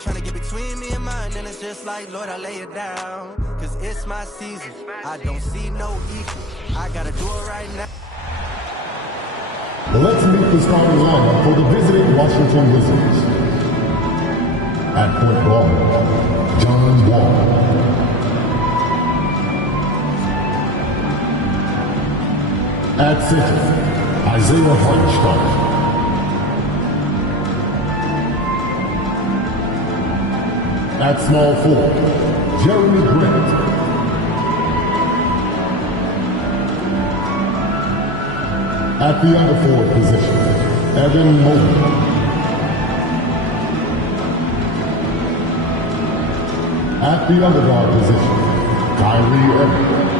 Trying to get between me and mine, and it's just like, Lord, I lay it down. Cause it's my season, I don't see no equal. I gotta do it right now. Well, let's meet the starting lineup for the visiting Washington Wizards. At point guard, John Wall. At center, Isaiah Hartenstein. At small forward, Jeremy Grant. At the other forward position, Evan Mobley. At the other guard position, Kyrie Irving.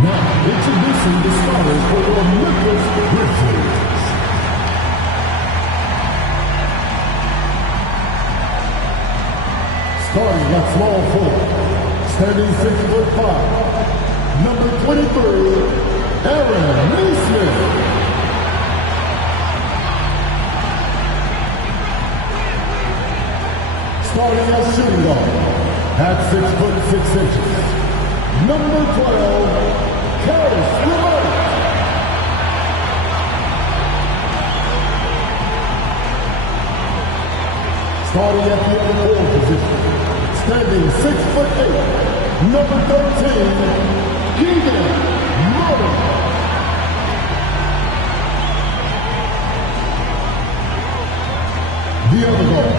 Now, introducing the starters for the Memphis Grizzlies. Starting at small forward, standing 6'5", number 23, Aaron Neesmith. Starting at shooting guard, at 6'6", number 12, Karis LeVert. Starting at the other forward position, standing 6'8", number 13, Keegan Murray. The other guard,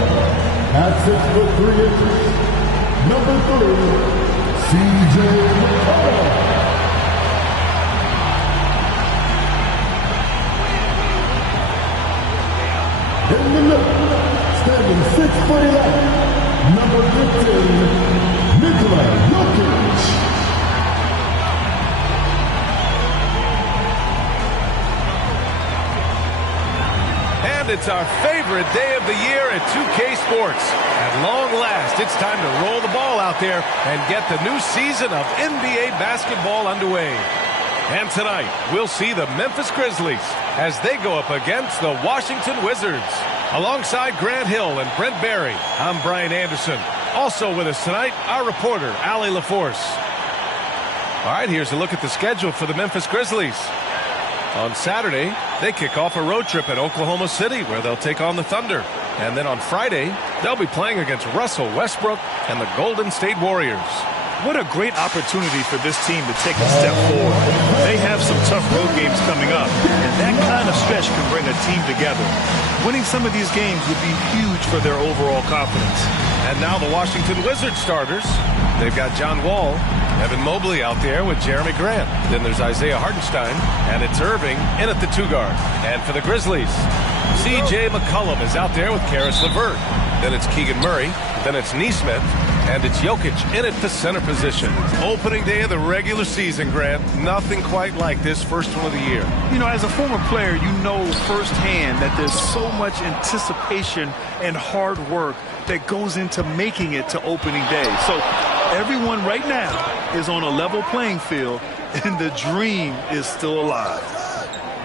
at 6'3", number 3, C.J. McCollum. In the middle, standing 6'11", number 15, Nikola Jokic. And it's our favorite day of the year at 2K Sports. At long last, it's time to roll the ball out there and get the new season of NBA basketball underway. And tonight, we'll see the Memphis Grizzlies as they go up against the Washington Wizards. Alongside Grant Hill and Brent Barry, I'm Brian Anderson. Also with us tonight, our reporter, Allie LaForce. All right, here's a look at the schedule for the Memphis Grizzlies. On Saturday, they kick off a road trip at Oklahoma City, where they'll take on the Thunder. And then on Friday, they'll be playing against Russell Westbrook and the Golden State Warriors. What a great opportunity for this team to take a step forward. They have some tough road games coming up, and that kind of stretch can bring a team together. Winning some of these games would be huge for their overall confidence. And now the Washington Wizards starters. They've got John Wall, Evan Mobley out there with Jeremy Grant. Then there's Isaiah Hartenstein, and it's Irving in at the 2-guard. And for the Grizzlies, C.J. McCollum is out there with Karis LeVert. Then it's Keegan Murray. Then it's Neesmith. And it's Jokic in at the center position. Opening day of the regular season, Grant. Nothing quite like this first one of the year. You know, as a former player, you know firsthand that there's so much anticipation and hard work that goes into making it to opening day. So everyone right now is on a level playing field, and the dream is still alive.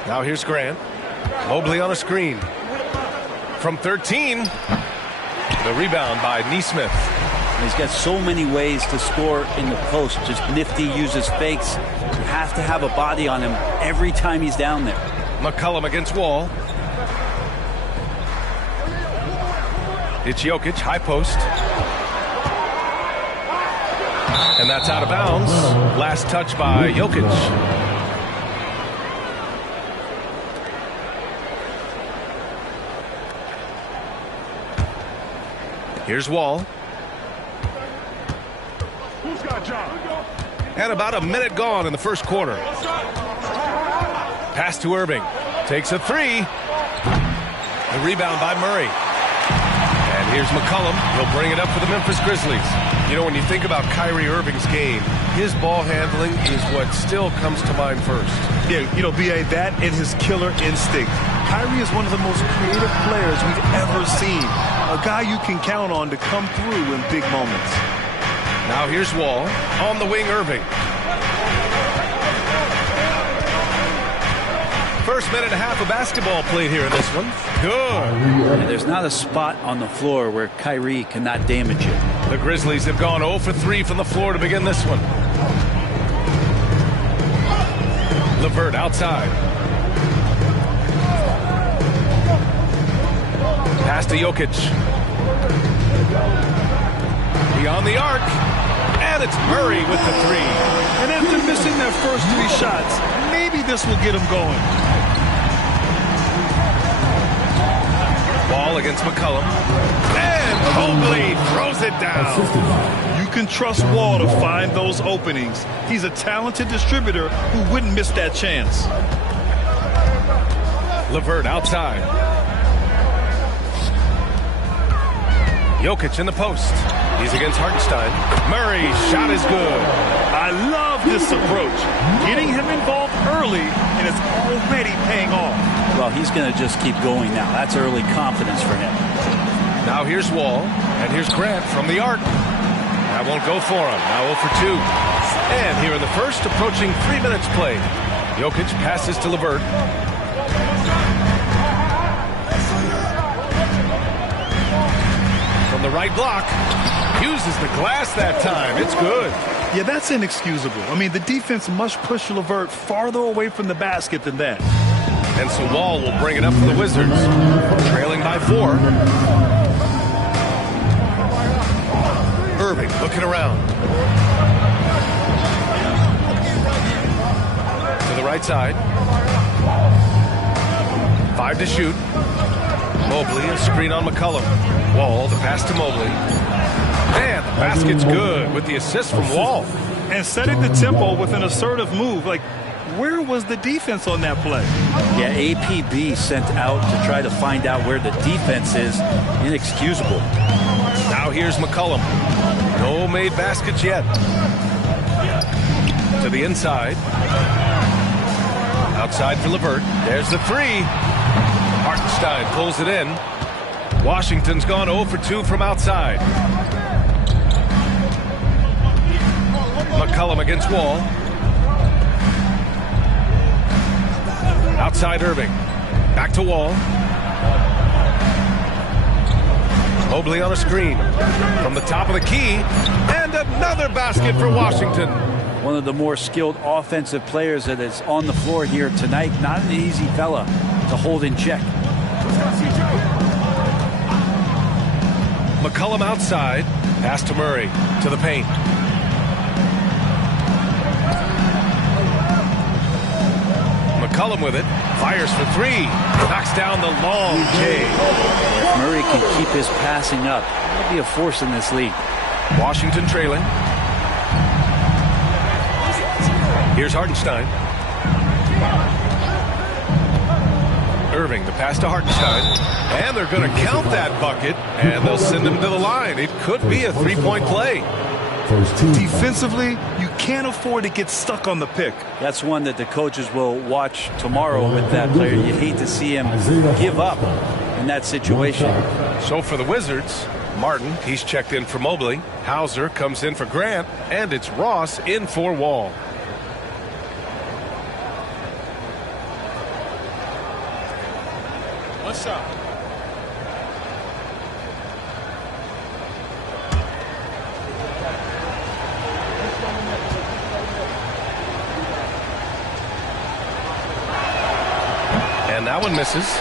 Now here's Grant. Mobley on a screen. From 13, the rebound by Neesmith. He's got so many ways to score in the post. Just nifty, uses fakes. You have to have a body on him every time he's down there. McCollum against Wall. It's Jokic, high post. And that's out of bounds. Last touch by Jokic. Here's Wall. And about a minute gone in the first quarter. Pass to Irving. Takes a three. The rebound by Murray. And here's McCollum. He'll bring it up for the Memphis Grizzlies. You know, when you think about Kyrie Irving's game, his ball handling is what still comes to mind first. Yeah, you know, B.A., that and his killer instinct. Kyrie is one of the most creative players we've ever seen. A guy you can count on to come through in big moments. Now here's Wall. On the wing, Irving. First minute and a half of basketball played here in this one. Good. And there's not a spot on the floor where Kyrie cannot damage it. The Grizzlies have gone 0 for 3 from the floor to begin this one. LeVert outside. Pass to Jokic. Beyond the arc. And it's Murray with the three. And after missing their first 3 shots, maybe this will get them going. Ball against McCollum. And Mobley throws it down. You can trust Wall to find those openings. He's a talented distributor who wouldn't miss that chance. LeVert outside. Jokic in the post. He's against Hartenstein. Murray's shot is good. I love this approach. Getting him involved early, and it's already paying off. Well, he's going to just keep going now. That's early confidence for him. Now here's Wall, and here's Grant from the arc. That won't go for him. Now 0 for 2. And here in the first, approaching 3 minutes played. Jokic passes to LeVert. From the right block, uses the glass that time. It's good. Yeah, that's inexcusable. I mean, the defense must push LeVert farther away from the basket than that. And so Wall will bring it up for the Wizards, trailing by 4. Irving looking around. To the right side. 5 to shoot. Mobley, a screen on McCollum. Wall, the pass to Mobley. And the basket's good with the assist from Wall. And setting the tempo with an assertive move. Like, where was the defense on that play? Yeah, APB sent out to try to find out where the defense is. Inexcusable. Now here's McCollum. No made baskets yet. To the inside. Outside for LeVert. There's the three. Hartenstein pulls it in. Washington's gone 0 for 2 from outside. McCollum against Wall. Outside Irving. Back to Wall. Mobley on a screen. From the top of the key. And another basket for Washington. One of the more skilled offensive players that is on the floor here tonight. Not an easy fella to hold in check. McCollum outside. Pass to Murray. To the paint. McCollum with it. Fires for 3. Knocks down the long J. If Murray can keep his passing up, he'll be a force in this league. Washington trailing. Here's Hartenstein. Irving, the pass to Hartenstein. And they're going to count that bucket, and they'll send him to the line. It could be a three-point play. Defensively, you can't afford to get stuck on the pick. That's one that the coaches will watch tomorrow with that player. You hate to see him give up in that situation. So for the Wizards, Martin, he's checked in for Mobley. Hauser comes in for Grant, and it's Ross in for Wall. What's up? And that one misses.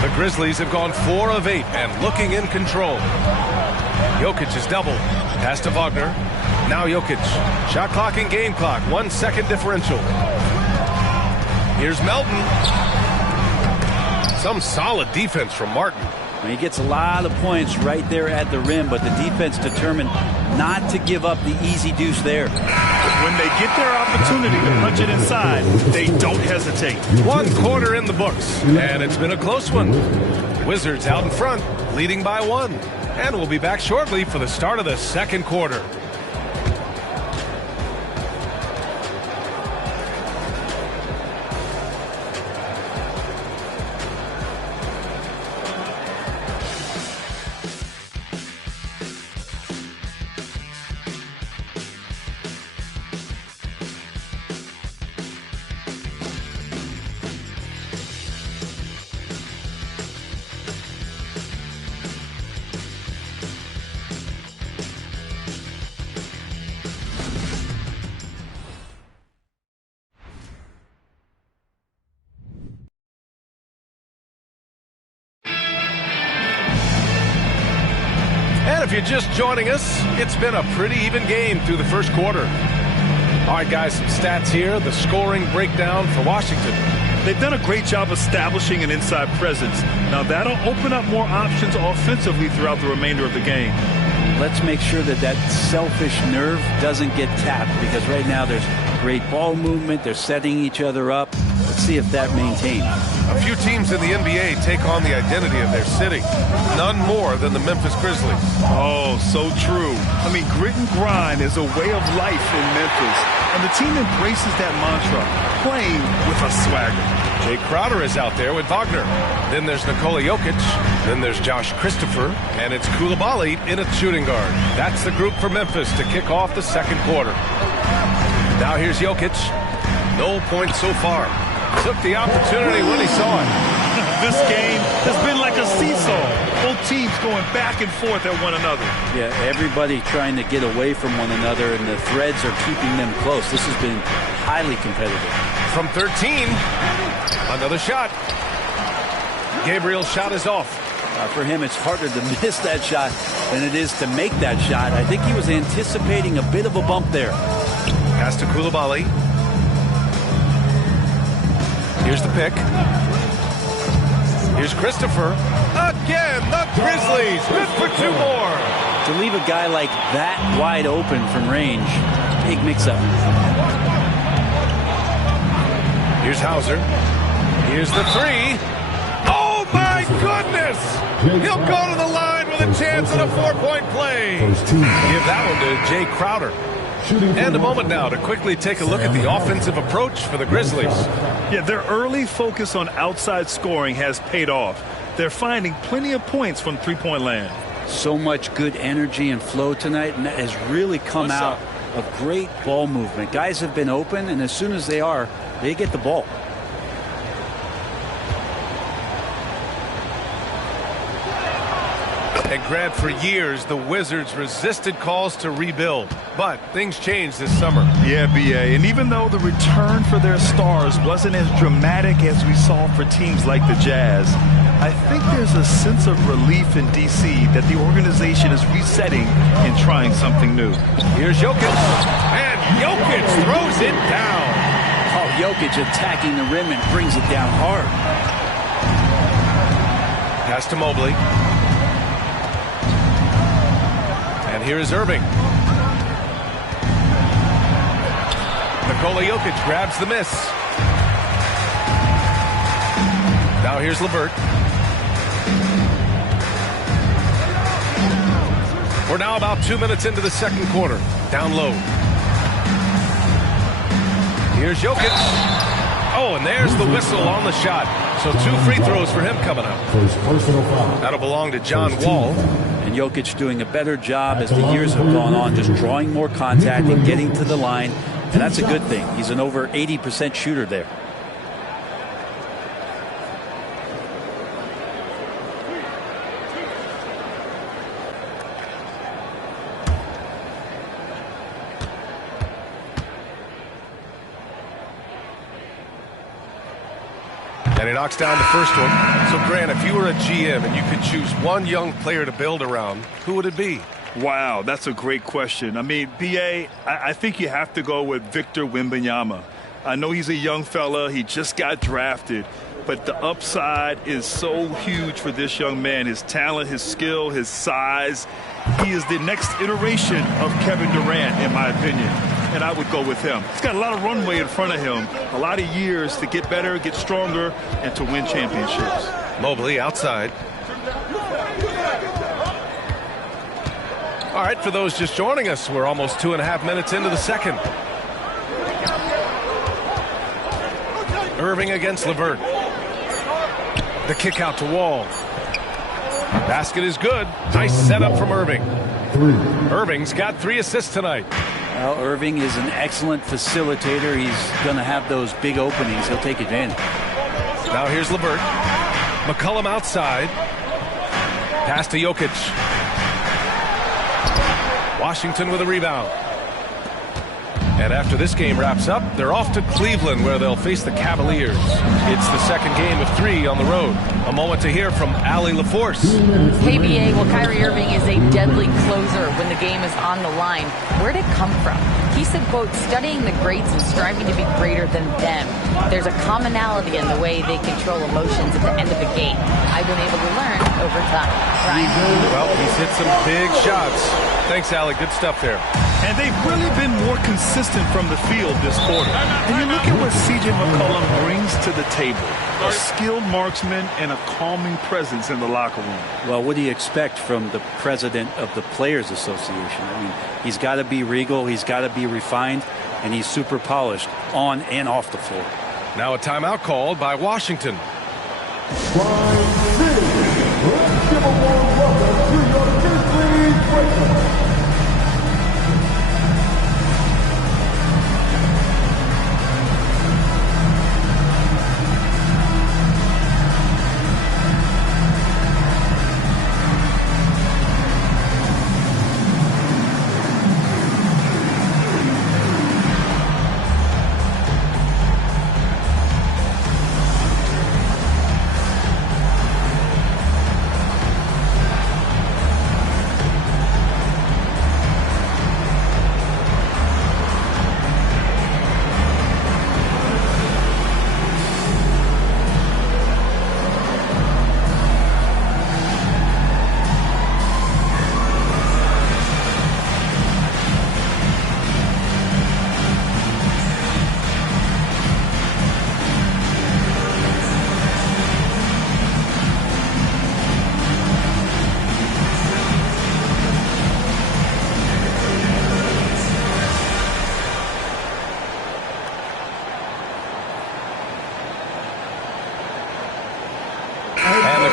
The Grizzlies have gone 4 of 8 and looking in control. Jokic is doubled. Pass to Wagner. Now Jokic. Shot clock and game clock. 1 second differential. Here's Melton. Some solid defense from Martin. He gets a lot of points right there at the rim, but the defense determined not to give up the easy deuce there. When they get their opportunity to punch it inside, they don't hesitate. 1 quarter in the books, and it's been a close one. Wizards out in front, leading by 1. And we'll be back shortly for the start of the second quarter. And if you're just joining us, it's been a pretty even game through the first quarter. All right, guys, some stats here. The scoring breakdown for Washington. They've done a great job establishing an inside presence. Now, that'll open up more options offensively throughout the remainder of the game. Let's make sure that that selfish nerve doesn't get tapped, because right now there's great ball movement. They're setting each other up. Let's see if that maintains. A few teams in the NBA take on the identity of their city. None more than the Memphis Grizzlies. Oh, so true. I mean, grit and grind is a way of life in Memphis, and the team embraces that mantra, playing with a swagger. Jay Crowder is out there with Wagner. Then there's Nikola Jokic. Then there's Josh Christopher. And it's Coulibaly in at shooting guard. That's the group for Memphis to kick off the second quarter. Now here's Jokic. No points so far. Took the opportunity when he saw it. This game has been like a seesaw. Both teams going back and forth at one another. Yeah, everybody trying to get away from one another, and the threads are keeping them close. This has been highly competitive. From 13, another shot. Gabriel's shot is off. For him, it's harder to miss that shot than it is to make that shot. I think he was anticipating a bit of a bump there. Pass to Coulibaly. Here's the pick. Here's Christopher. Again, the Grizzlies. Good for two more. To leave a guy like that wide open from range, big mix-up. Here's Hauser. Here's the three. Oh, my goodness. He'll go to the line with a chance at a 4-point play. Give that one to Jay Crowder. And a moment now to quickly take a look at the offensive approach for the Grizzlies. Yeah, their early focus on outside scoring has paid off. They're finding plenty of points from three-point land. So much good energy and flow tonight, and that has really come out of great ball movement. Guys have been open, and as soon as they are, they get the ball. And Grant, for years, the Wizards resisted calls to rebuild. But things changed this summer. Yeah, B.A. And even though the return for their stars wasn't as dramatic as we saw for teams like the Jazz, I think there's a sense of relief in D.C. that the organization is resetting and trying something new. Here's Jokic. And Jokic throws it down. Oh, Jokic attacking the rim and brings it down hard. Pass to Mobley. And here is Irving. Nikola Jokic grabs the miss. Now here's LeVert. We're now about 2 minutes into the second quarter. Down low. Here's Jokic. Oh, and there's the whistle on the shot. So 2 free throws for him coming up. That'll belong to John Wall. And Jokic doing a better job as the years have gone on, just drawing more contact and getting to the line. And that's a good thing. He's an over 80% shooter there. And he knocks down the first one. So, Grant, if you were a GM and you could choose one young player to build around, who would it be? Wow, that's a great question. I mean, B.A., I think you have to go with Victor Wembanyama. I know he's a young fella. He just got drafted. But the upside is so huge for this young man. His talent, his skill, his size. He is the next iteration of Kevin Durant, in my opinion. And I would go with him. He's got a lot of runway in front of him. A lot of years to get better, get stronger, and to win championships. Mobley outside. All right, for those just joining us, we're almost 2.5 minutes into the second. Irving against LeVert. The kick out to Wall. Basket is good. Nice setup from Irving. Irving's got 3 assists tonight. Well, Irving is an excellent facilitator. He's going to have those big openings. He'll take advantage. Now here's LeVert. McCollum outside. Pass to Jokic. Washington with a rebound. And after this game wraps up, they're off to Cleveland, where they'll face the Cavaliers. It's the second game of 3 on the road. A moment to hear from Allie LaForce. Hey, BA, well, Kyrie Irving is a deadly closer when the game is on the line. Where'd it come from? He said, quote, studying the greats and striving to be greater than them. There's a commonality in the way they control emotions at the end of the game. I've been able to learn over time. Ryan? Well, he's hit some big shots. Thanks, Allie. Good stuff there. And they've really been more consistent from the field this quarter. And you look at what C.J. McCollum brings to the table. A skilled marksman and a calming presence in the locker room. Well, what do you expect from the president of the Players Association? I mean, he's got to be regal, he's got to be refined, and he's super polished on and off the floor. Now a timeout called by Washington. Let's give a warm welcome to your Grizzlies breakdown.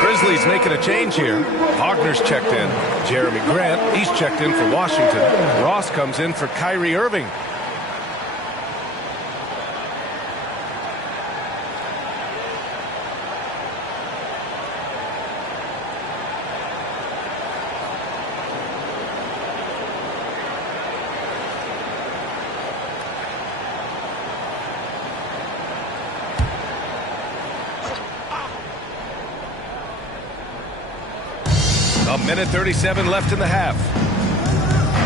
Grizzlies making a change here. Wagner's checked in. Jeremy Grant, he's checked in for Washington. Ross comes in for Kyrie Irving. A minute 37 left in the half.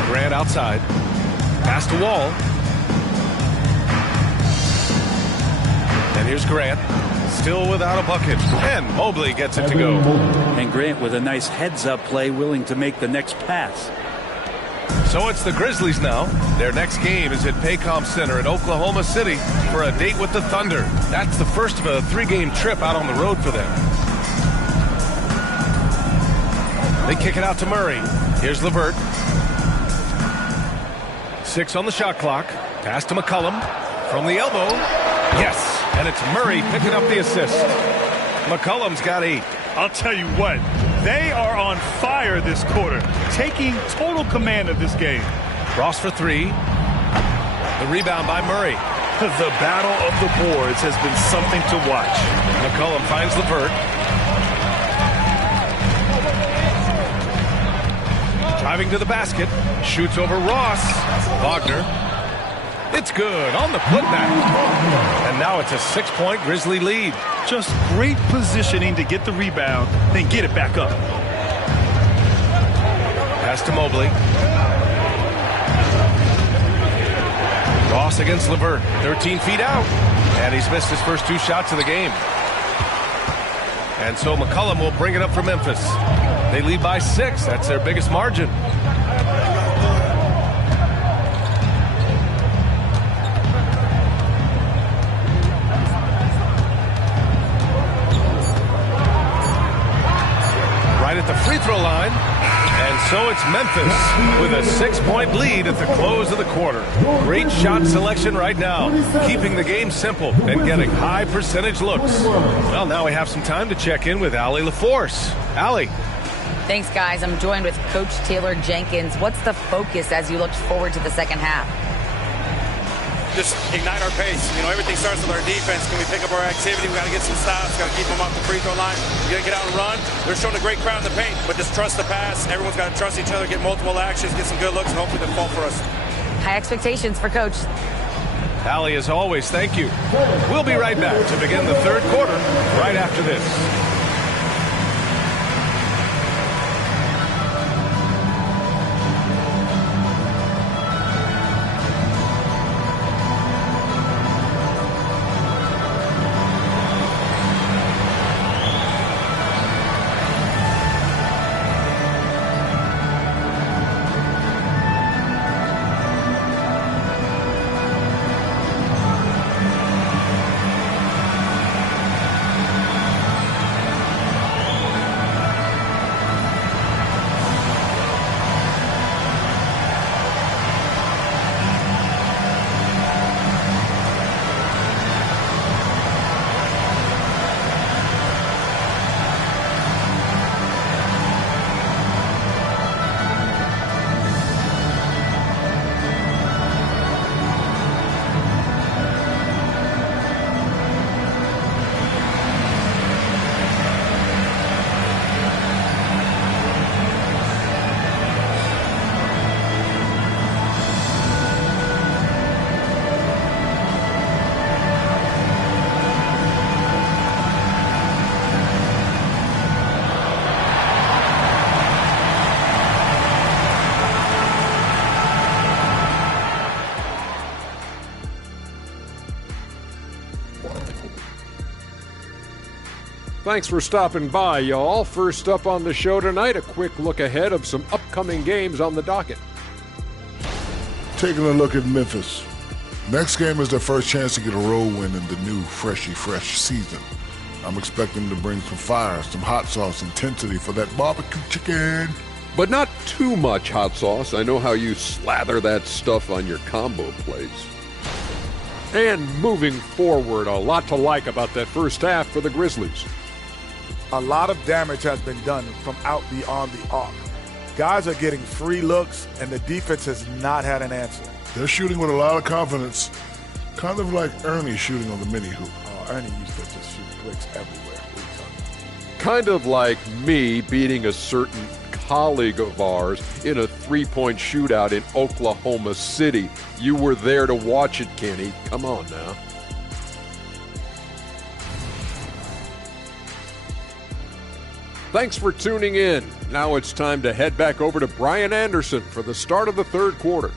Grant outside. Pass to Wall. And here's Grant. Still without a bucket. And Mobley gets it to go. And Grant with a nice heads-up play, willing to make the next pass. So it's the Grizzlies now. Their next game is at Paycom Center in Oklahoma City for a date with the Thunder. That's the first of a 3-game trip out on the road for them. They kick it out to Murray. Here's LeVert. 6 on the shot clock. Pass to McCollum. From the elbow. Yes. And it's Murray picking up the assist. McCollum's got 8. I'll tell you what. They are on fire this quarter. Taking total command of this game. Ross for 3. The rebound by Murray. The battle of the boards has been something to watch. McCollum finds LeVert. Driving to the basket, shoots over Ross. Wagner. It's good on the putback. And now it's a 6-point Grizzly lead. Just great positioning to get the rebound, then get it back up. Pass to Mobley. Ross against LeVert, 13 feet out. And he's missed his first 2 shots of the game. And so McCollum will bring it up for Memphis. They lead by 6. That's their biggest margin. Right at the free throw line. And so it's Memphis with a 6-point lead at the close of the quarter. Great shot selection right now, keeping the game simple and getting high percentage looks. Well, now we have some time to check in with Allie LaForce. Allie. Thanks, guys. I'm joined with Coach Taylor Jenkins. What's the focus as you look forward to the second half? Just ignite our pace. You know, everything starts with our defense. Can we pick up our activity? We got to get some stops. Got to keep them off the free throw line. We got to get out and run. They're showing a great crowd in the paint, but just trust the pass. Everyone's got to trust each other, get multiple actions, get some good looks, and hopefully they'll fall for us. High expectations for Coach. Allie, as always, thank you. We'll be right back to begin the third quarter right after this. Thanks for stopping by, y'all. First up on the show tonight, a quick look ahead of some upcoming games on the docket. Taking a look at Memphis. Next game is their first chance to get a road win in the new fresh season. I'm expecting them to bring some fire, some hot sauce intensity for that barbecue chicken. But not too much hot sauce. I know how you slather that stuff on your combo plates. And moving forward, a lot to like about that first half for the Grizzlies. A lot of damage has been done from out beyond the arc. Guys are getting free looks, and the defense has not had an answer. They're shooting with a lot of confidence, kind of like Ernie shooting on the mini hoop. Oh, Ernie used to just shoot bricks everywhere. Kind of like me beating a certain colleague of ours in a three-point shootout in Oklahoma City. You were there to watch it, Kenny. Come on now. Thanks for tuning in. Now it's time to head back over to Brian Anderson for the start of the third quarter.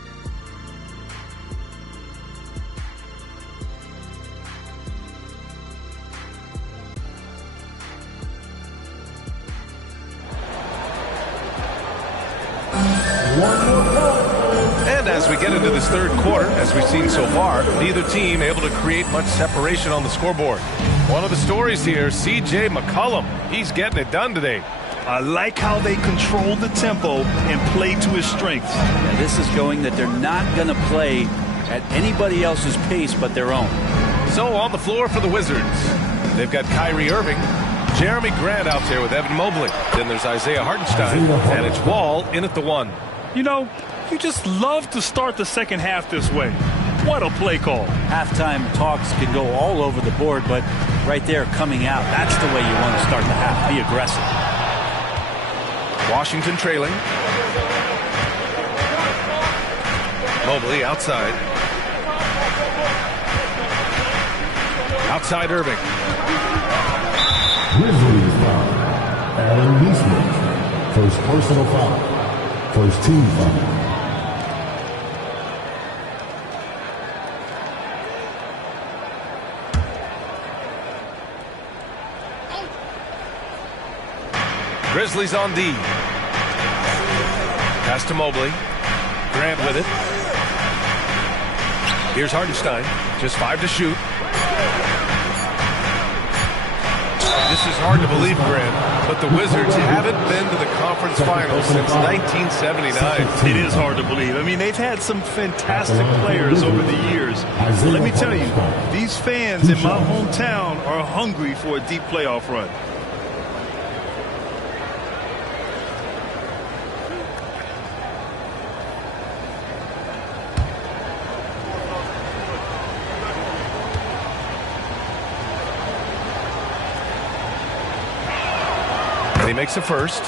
And as we get into this third quarter, as we've seen so far, neither team able to create much separation on the scoreboard. One of the stories here, C.J. McCollum. He's getting it done today. I like how they control the tempo and play to his strengths. Yeah, this is showing that they're not going to play at anybody else's pace but their own. So on the floor for the Wizards, they've got Kyrie Irving, Jeremy Grant out there with Evan Mobley. Then there's Isaiah Hartenstein, and it's Wall in at the one. You know, you just love to start the second half this way. What a play call. Halftime talks can go all over the board, but right there coming out, that's the way you want to start the half. Be aggressive. Washington trailing. Mobley outside. Outside Irving. Grizzlies foul. Aaron Neesmith. First personal foul. First team foul. Grizzlies on D. Pass to Mobley. Grant with it. Here's Hartenstein. Just 5 to shoot. This is hard to believe, Grant, but the Wizards haven't been to the conference finals since 1979. It is hard to believe. I mean, they've had some fantastic players over the years. But let me tell you, these fans in my hometown are hungry for a deep playoff run. He makes a first.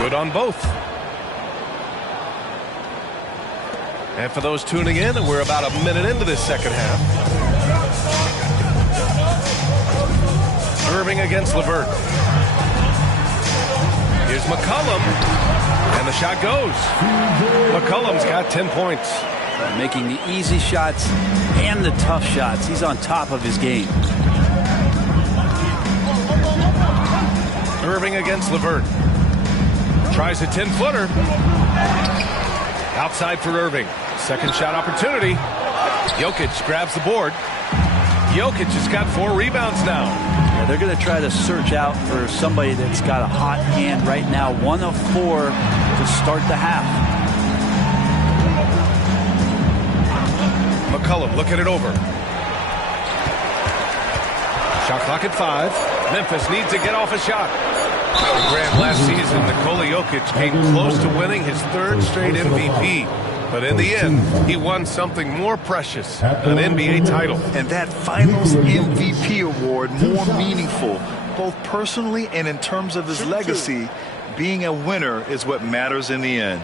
Good on both. And for those tuning in, we're about a minute into this second half. Irving against LeVert. Here's McCollum. And the shot goes. McCollum's got 10 points. Making the easy shots and the tough shots. He's on top of his game. Irving against LeVert. Tries a 10-footer. Outside for Irving. Second shot opportunity. Jokic grabs the board. Jokic has got 4 rebounds now. Yeah, they're going to try to search out for somebody that's got a hot hand right now. 1 of 4 to start the half. McCollum looking it over. Shot clock at 5. Memphis needs to get off a shot. Grant, last season, Nikola Jokic came close to winning his 3rd straight MVP. But in the end, he won something more precious, an NBA title. And that Finals MVP award more meaningful, both personally and in terms of his legacy. Being a winner is what matters in the end.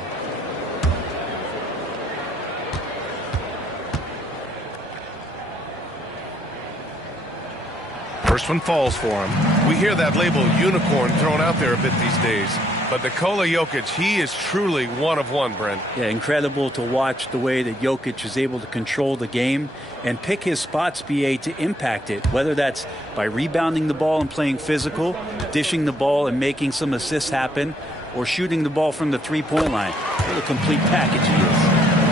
First one falls for him. We hear that label unicorn thrown out there a bit these days. But Nikola Jokic, he is truly one of one, Brent. Yeah, incredible to watch the way that Jokic is able to control the game and pick his spots, BA, to impact it, whether that's by rebounding the ball and playing physical, dishing the ball and making some assists happen, or shooting the ball from the three-point line. What a complete package he is.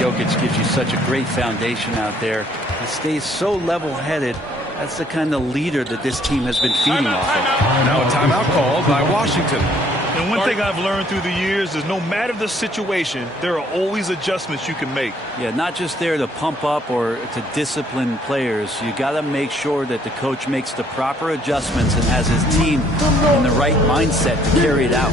Jokic gives you such a great foundation out there. He stays so level-headed. That's the kind of leader that this team has been feeding off of. Now a timeout called by Washington. And one thing I've learned through the years is no matter the situation, there are always adjustments you can make. Yeah, not just there to pump up or to discipline players. You got to make sure that the coach makes the proper adjustments and has his team in the right mindset to carry it out.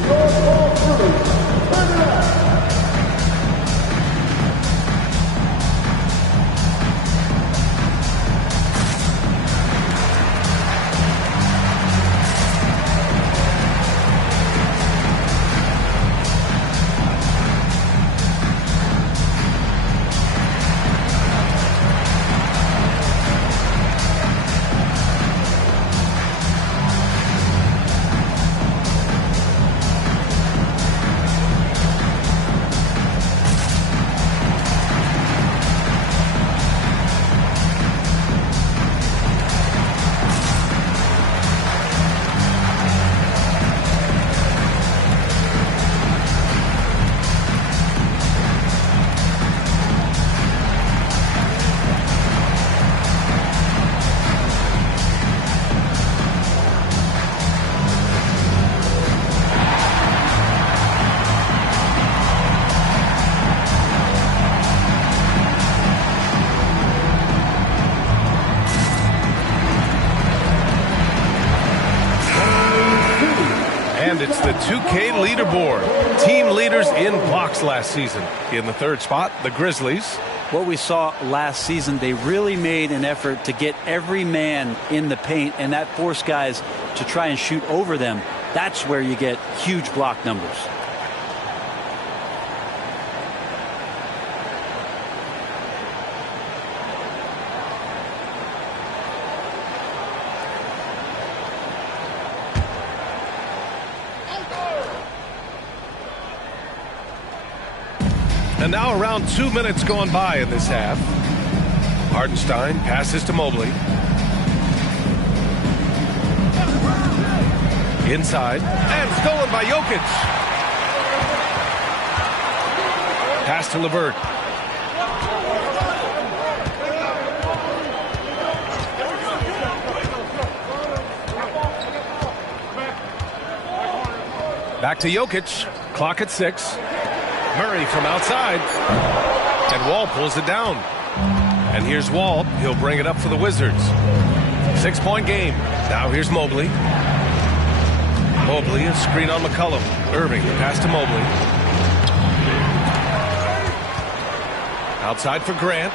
It's the 2K leaderboard. Team leaders in blocks last season. In the 3rd spot, the Grizzlies. What we saw last season, they really made an effort to get every man in the paint, and that forced guys to try and shoot over them. That's where you get huge block numbers. And now around 2 minutes gone by in this half. Hardenstein passes to Mobley. Inside. And stolen by Jokic. Pass to LeVert. Back to Jokic. Clock at 6. Murray from outside. And Wall pulls it down. And here's Wall. He'll bring it up for the Wizards. 6-point game. Now here's Mobley. Mobley, a screen on McCollum. Irving, pass to Mobley. Outside for Grant.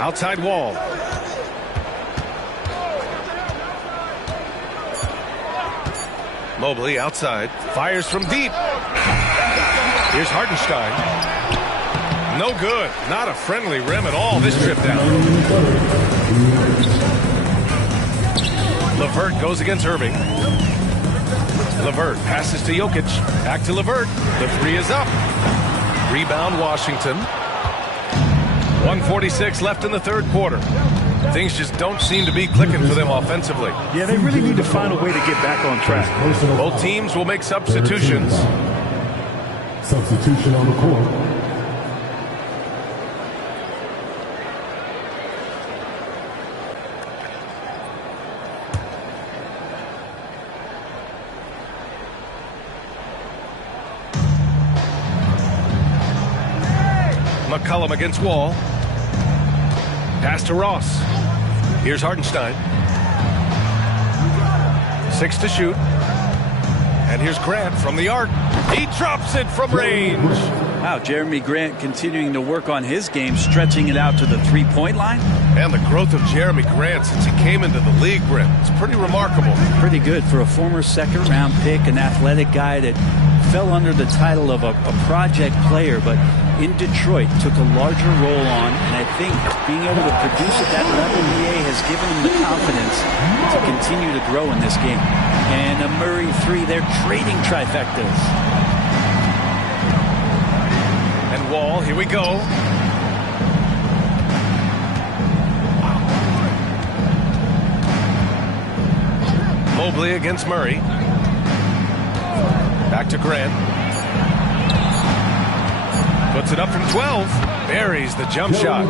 Outside Wall. Mobley outside. Fires from deep. Here's Hartenstein. No good. Not a friendly rim at all this trip down. LeVert goes against Irving. LeVert passes to Jokic. Back to LeVert. The three is up. Rebound Washington. 1:46 left in the third quarter. Things just don't seem to be clicking for them offensively. Yeah, they really need to find a way to get back on track. Both teams will make substitutions. Substitution on the court. McCollum against Wall. Pass to Ross. Here's Hartenstein. 6 to shoot. And here's Grant from the arc. He drops it from range. Wow, Jeremy Grant continuing to work on his game, stretching it out to the three-point line. And the growth of Jeremy Grant since he came into the league, Brent, it's pretty remarkable. Pretty good for a former second-round pick, an athletic guy that fell under the title of a project player, but in Detroit took a larger role on, and I think being able to produce at that level has given him the confidence to continue to grow in this game. And a Murray three, they're trading trifectas. And Wall, here we go. Mobley against Murray. Back to Grant. Puts it up from 12. Buries the jump shot.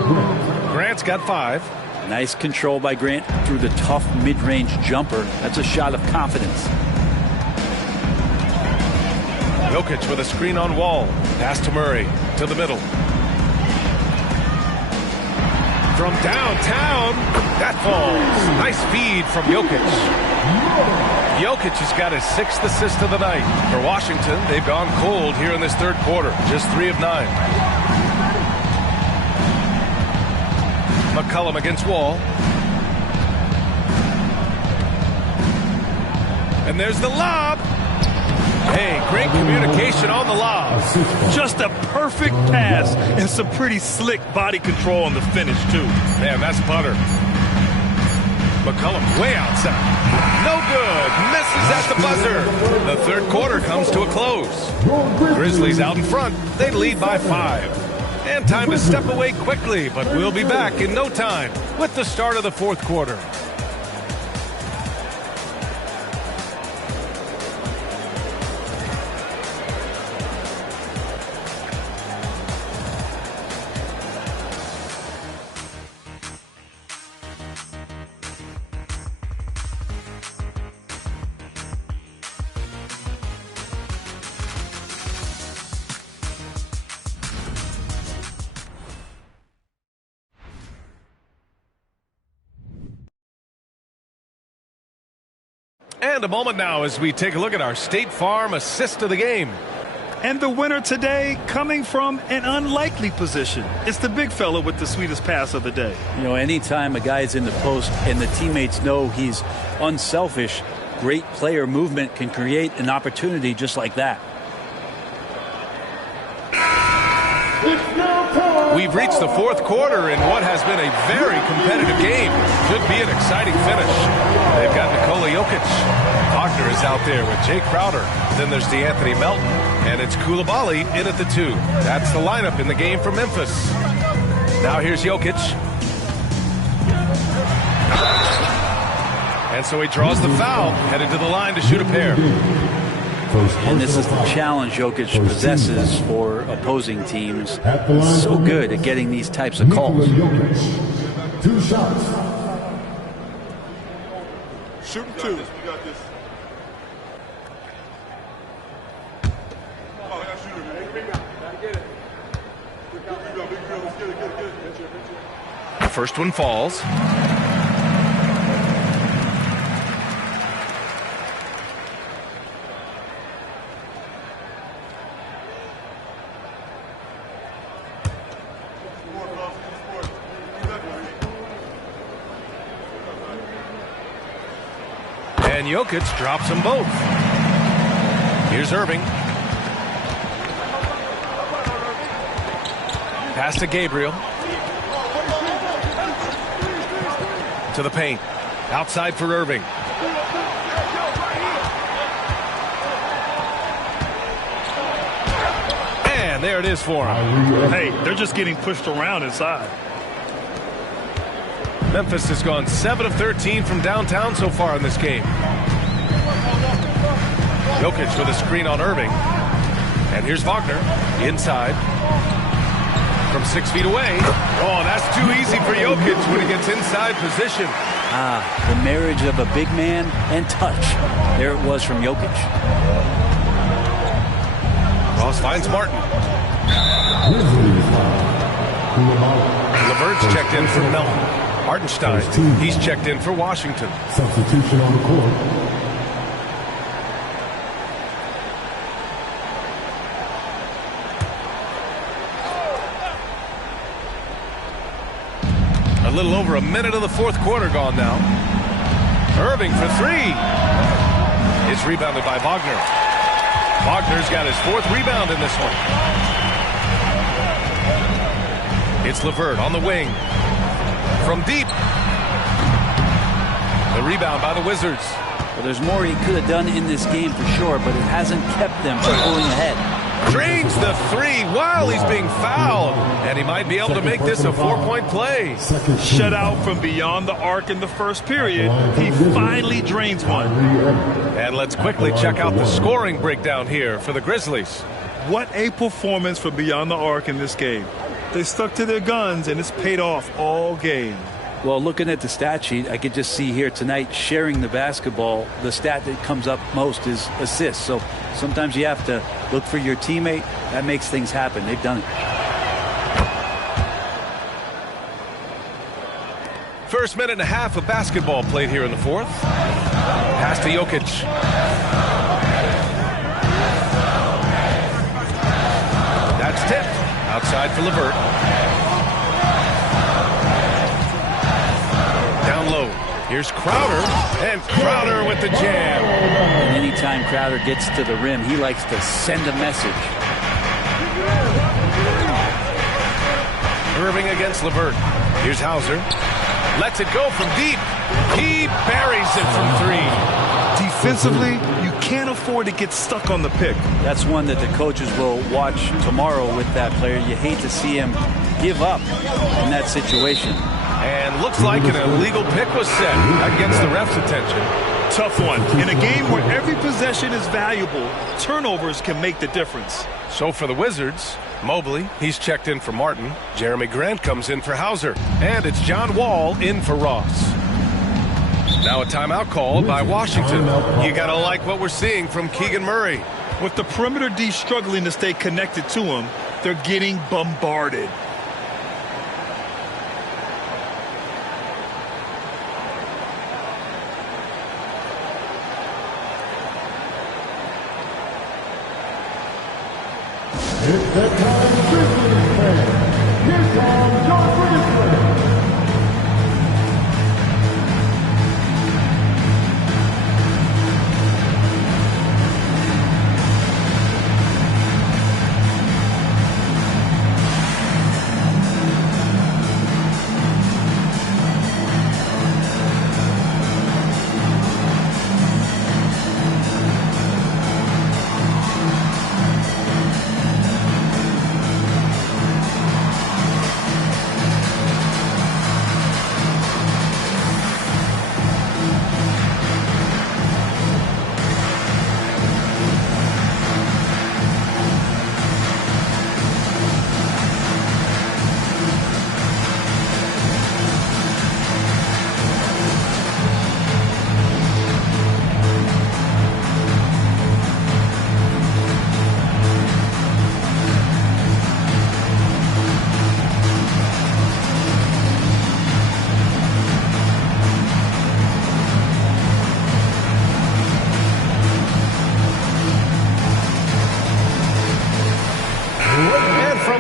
Grant's got 5. Nice control by Grant through the tough mid-range jumper. That's a shot of confidence. Jokic with a screen on Wall. Pass to Murray. To the middle. From downtown. That falls. Nice feed from Jokic. Jokic has got his 6th assist of the night. For Washington, they've gone cold here in this third quarter. Just 3 of 9. McCollum against Wall. And there's the lob. Hey, great communication on the lob. Just a perfect pass and some pretty slick body control on the finish, too. Man, that's butter. McCollum way outside. No good. Misses at the buzzer. The third quarter comes to a close. Grizzlies out in front. They lead by 5. And time to step away quickly, but we'll be back in no time with the start of the fourth quarter. And a moment now as we take a look at our State Farm assist of the game. And the winner today coming from an unlikely position. It's the big fella with the sweetest pass of the day. You know, anytime a guy's in the post and the teammates know he's unselfish, great player movement can create an opportunity just like that. We've reached the fourth quarter in what has been a very competitive game. Should be an exciting finish. They've got Nikola Jokic. Wagner is out there with Jay Crowder. Then there's DeAnthony Melton. And it's Koulibaly in at the 2. That's the lineup in the game for Memphis. Now here's Jokic. And so he draws the foul. Headed to the line to shoot a pair. And this is the challenge Jokic possesses for opposing teams. So good at getting these types of calls. 2 shots. Shooting 2. The first one falls. And Jokic drops them both. Here's Irving. Pass to Gabriel. To the paint. Outside for Irving. And there it is for him. Hey, they're just getting pushed around inside. Memphis has gone 7 of 13 from downtown so far in this game. Jokic with a screen on Irving. And here's Wagner inside from 6 feet away. Oh, that's too easy for Jokic when he gets inside position. The marriage of a big man and touch. There it was from Jokic. Ross finds Martin. Levert's checked in for Melton. Hartenstein, he's checked in for Washington. Substitution on the court. A little over a minute of the fourth quarter gone now. Irving for three. It's rebounded by Wagner. Wagner's got his fourth rebound in this one. It's Levert on the wing. From deep. The rebound by the Wizards. Well, there's more he could have done in this game for sure, but it hasn't kept them from pulling ahead. Drains the three while he's being fouled. And he might be able to make this a 4-point play. Shut out from beyond the arc in the first period. He finally drains one. And let's quickly check out the scoring breakdown here for the Grizzlies. What a performance from beyond the arc in this game. They stuck to their guns, and it's paid off all game. Well, looking at the stat sheet, I could just see here tonight sharing the basketball. The stat that comes up most is assists. So sometimes you have to look for your teammate. That makes things happen. They've done it. First minute and a half of basketball played here in the fourth. Pass to Jokic. That's tipped. Outside for Levert. Down low. Here's Crowder. And Crowder with the jam. And anytime Crowder gets to the rim, he likes to send a message. Irving against Levert. Here's Hauser. Lets it go from deep. He buries it from three. Defensively, you can't afford to get stuck on the pick. That's one that the coaches will watch tomorrow with that player. You hate to see him give up in that situation. And looks like an illegal pick was set against the ref's attention. Tough one. In a game where every possession is valuable, turnovers can make the difference. So for the Wizards, Mobley, he's checked in for Martin. Jeremy Grant comes in for Hauser. And it's John Wall in for Ross. Now a timeout called by Washington. You got to like what we're seeing from Keegan Murray. With the perimeter D struggling to stay connected to him, they're getting bombarded. It's that time, Grizzlies fan. Here comes your Grizzlies.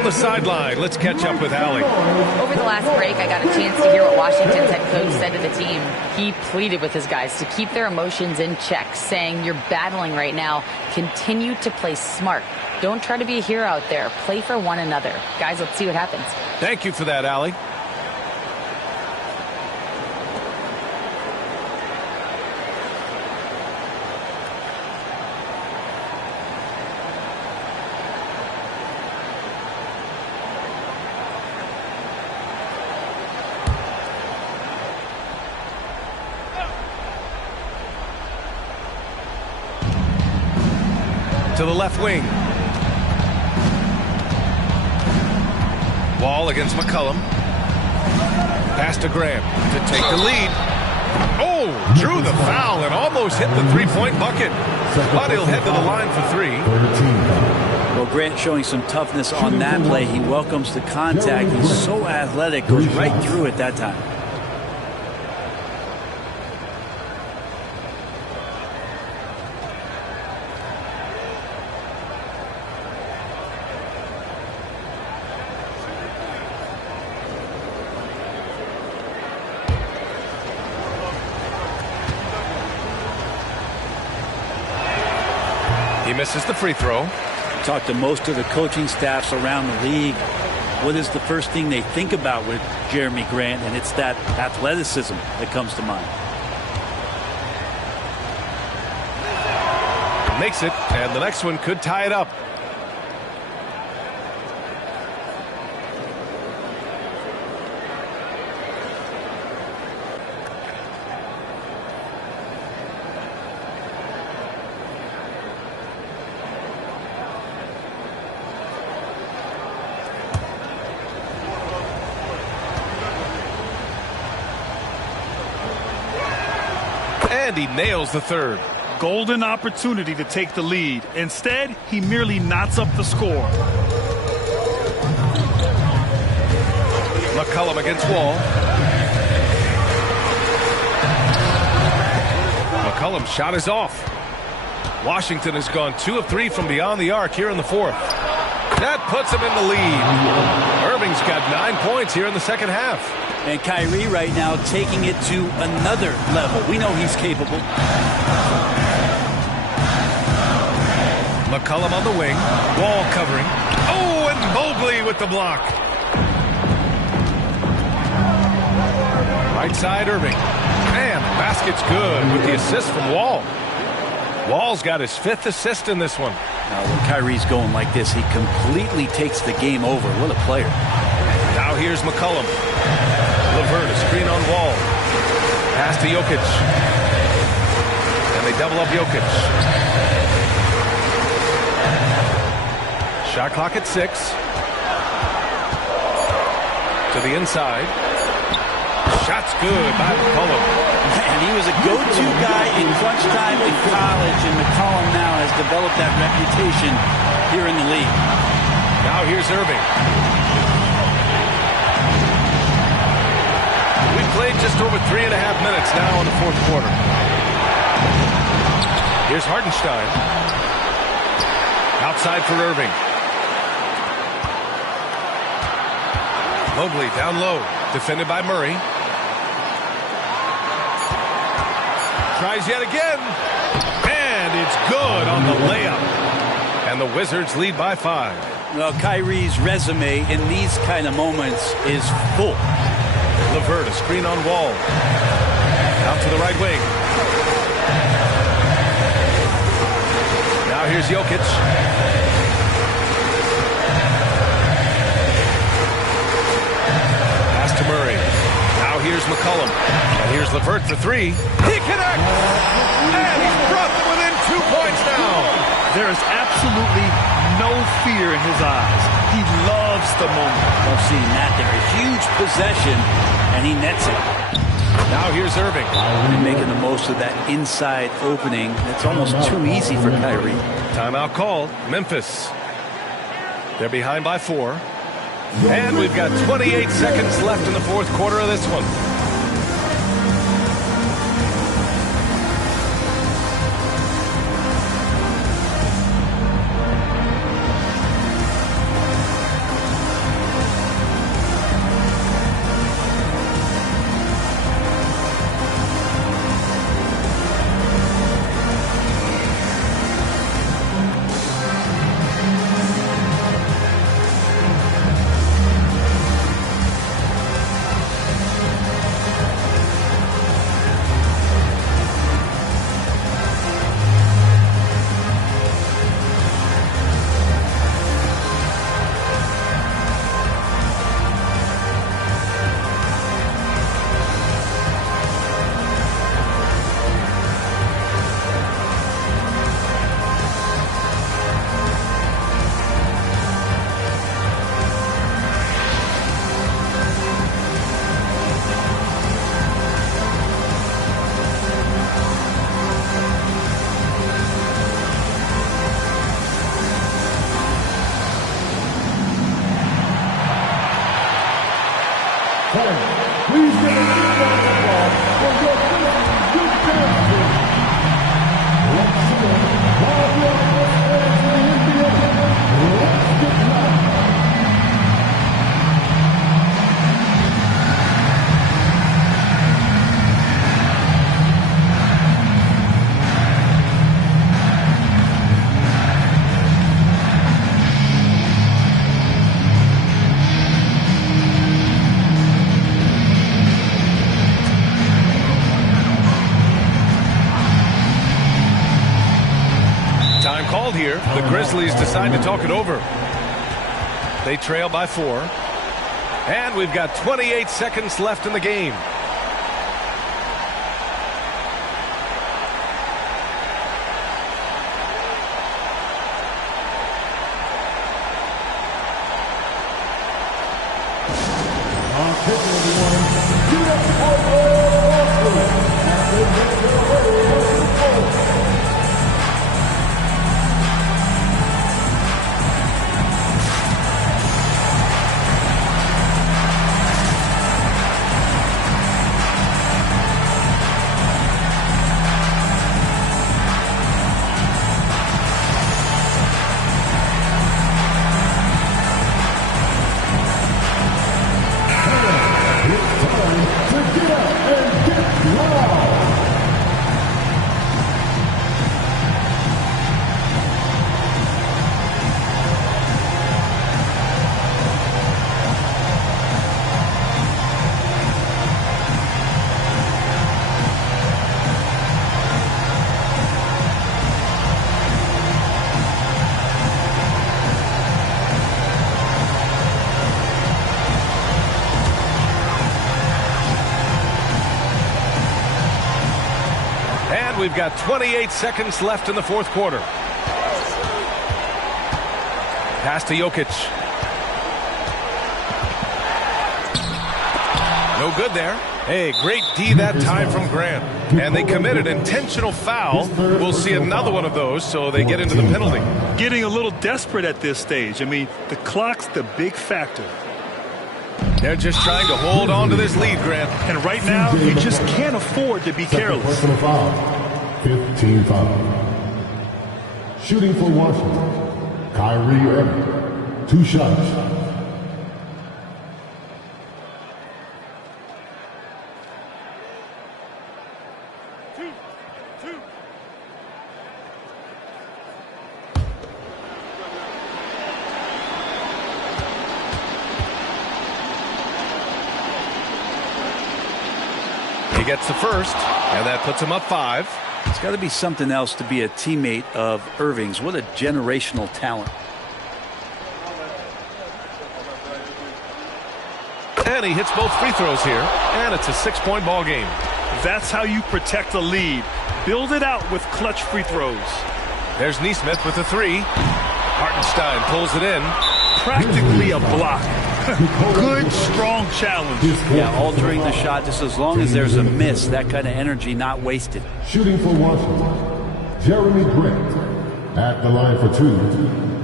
the sideline, let's catch up with Allie. Over the last break, I got a chance to hear what Washington's head coach said to the team. He pleaded with his guys to keep their emotions in check, saying, "You're battling right now. Continue to play smart. Don't try to be a hero out there. Play for one another." Guys, let's see what happens. Thank you for that, Allie. To the left wing. Wall against McCollum. Pass to Graham to take the lead. Oh, drew the foul and almost hit the three-point bucket. But he'll head to the line for three. Well, Grant showing some toughness on that play. He welcomes the contact. He's so athletic, goes right through it that time. He misses the free throw. Talk to most of the coaching staffs around the league. What is the first thing they think about with Jeremy Grant? And it's that athleticism that comes to mind. Makes it, and the next one could tie it up. And he nails the third. Golden opportunity to take the lead. Instead, he merely knots up the score. McCollum against Wall. McCollum's shot is off. Washington has gone 2 of 3 from beyond the arc here in the fourth. That puts him in the lead. Irving's got 9 points here in the second half. And Kyrie right now taking it to another level. We know he's capable. McCollum on the wing. Wall covering. Oh, and Mobley with the block. Right side, Irving. And the basket's good with the assist from Wall. Wall's got his 5th assist in this one. Now, when Kyrie's going like this, he completely takes the game over. What a player. Now here's McCollum. LeVert, a screen on Wall. Pass to Jokic. And they double up Jokic. Shot clock at 6. To the inside. Shot's good by McCollum. And he was a go-to guy in crunch time in college, and McCollum now has developed that reputation here in the league. Now here's Irving. We've played just over 3.5 minutes now in the fourth quarter. Here's Hartenstein. Outside for Irving. Mobley down low. Defended by Murray. Tries yet again. And it's good on the layup. And the Wizards lead by 5. Well, Kyrie's resume in these kind of moments is full. LeVert, a screen on Wall. Out to the right wing. Now here's Jokic. Pass to Murray. Now here's McCollum. And here's LeVert for 3. He connects! And he's brought them within 2 points now. There is absolutely no fear in his eyes. He loves the moment. Love seeing that there. A huge possession, and he nets it. Now here's Irving. And making the most of that inside opening. It's almost too easy for Kyrie. Timeout called. Memphis. They're behind by 4. And we've got 28 seconds left in the fourth quarter of this one. Fans, please give a big round of applause for your Grizzlies youth dance team. Once again, while we are fans in the NBA, let's get loud. Time called here. The Grizzlies decide to talk it over. They trail by 4. And we've got 28 seconds left in the game. We've got 28 seconds left in the fourth quarter. Pass to Jokic. No good there. Hey, great D that time from Grant. And they committed intentional foul. We'll see another one of those, so they get into the penalty. Getting a little desperate at this stage. I mean, the clock's the big factor. They're just trying to hold on to this lead, Grant. And right now, you just can't afford to be careless. Personal foul. 15 foul. Shooting for Washington, Kyrie Irving. 2 shots. He gets the first, and that puts him up 5. It's got to be something else to be a teammate of Irving's. What a generational talent. And he hits both free throws here, and it's a 6-point ball game. That's how you protect a lead. Build it out with clutch free throws. There's Nesmith with the 3. Hartenstein pulls it in. Practically a block. Good, strong challenge. Yeah, altering the shot just as long as there's a miss. That kind of energy not wasted. Shooting for Washington, Jeremy Grant at the line for 2.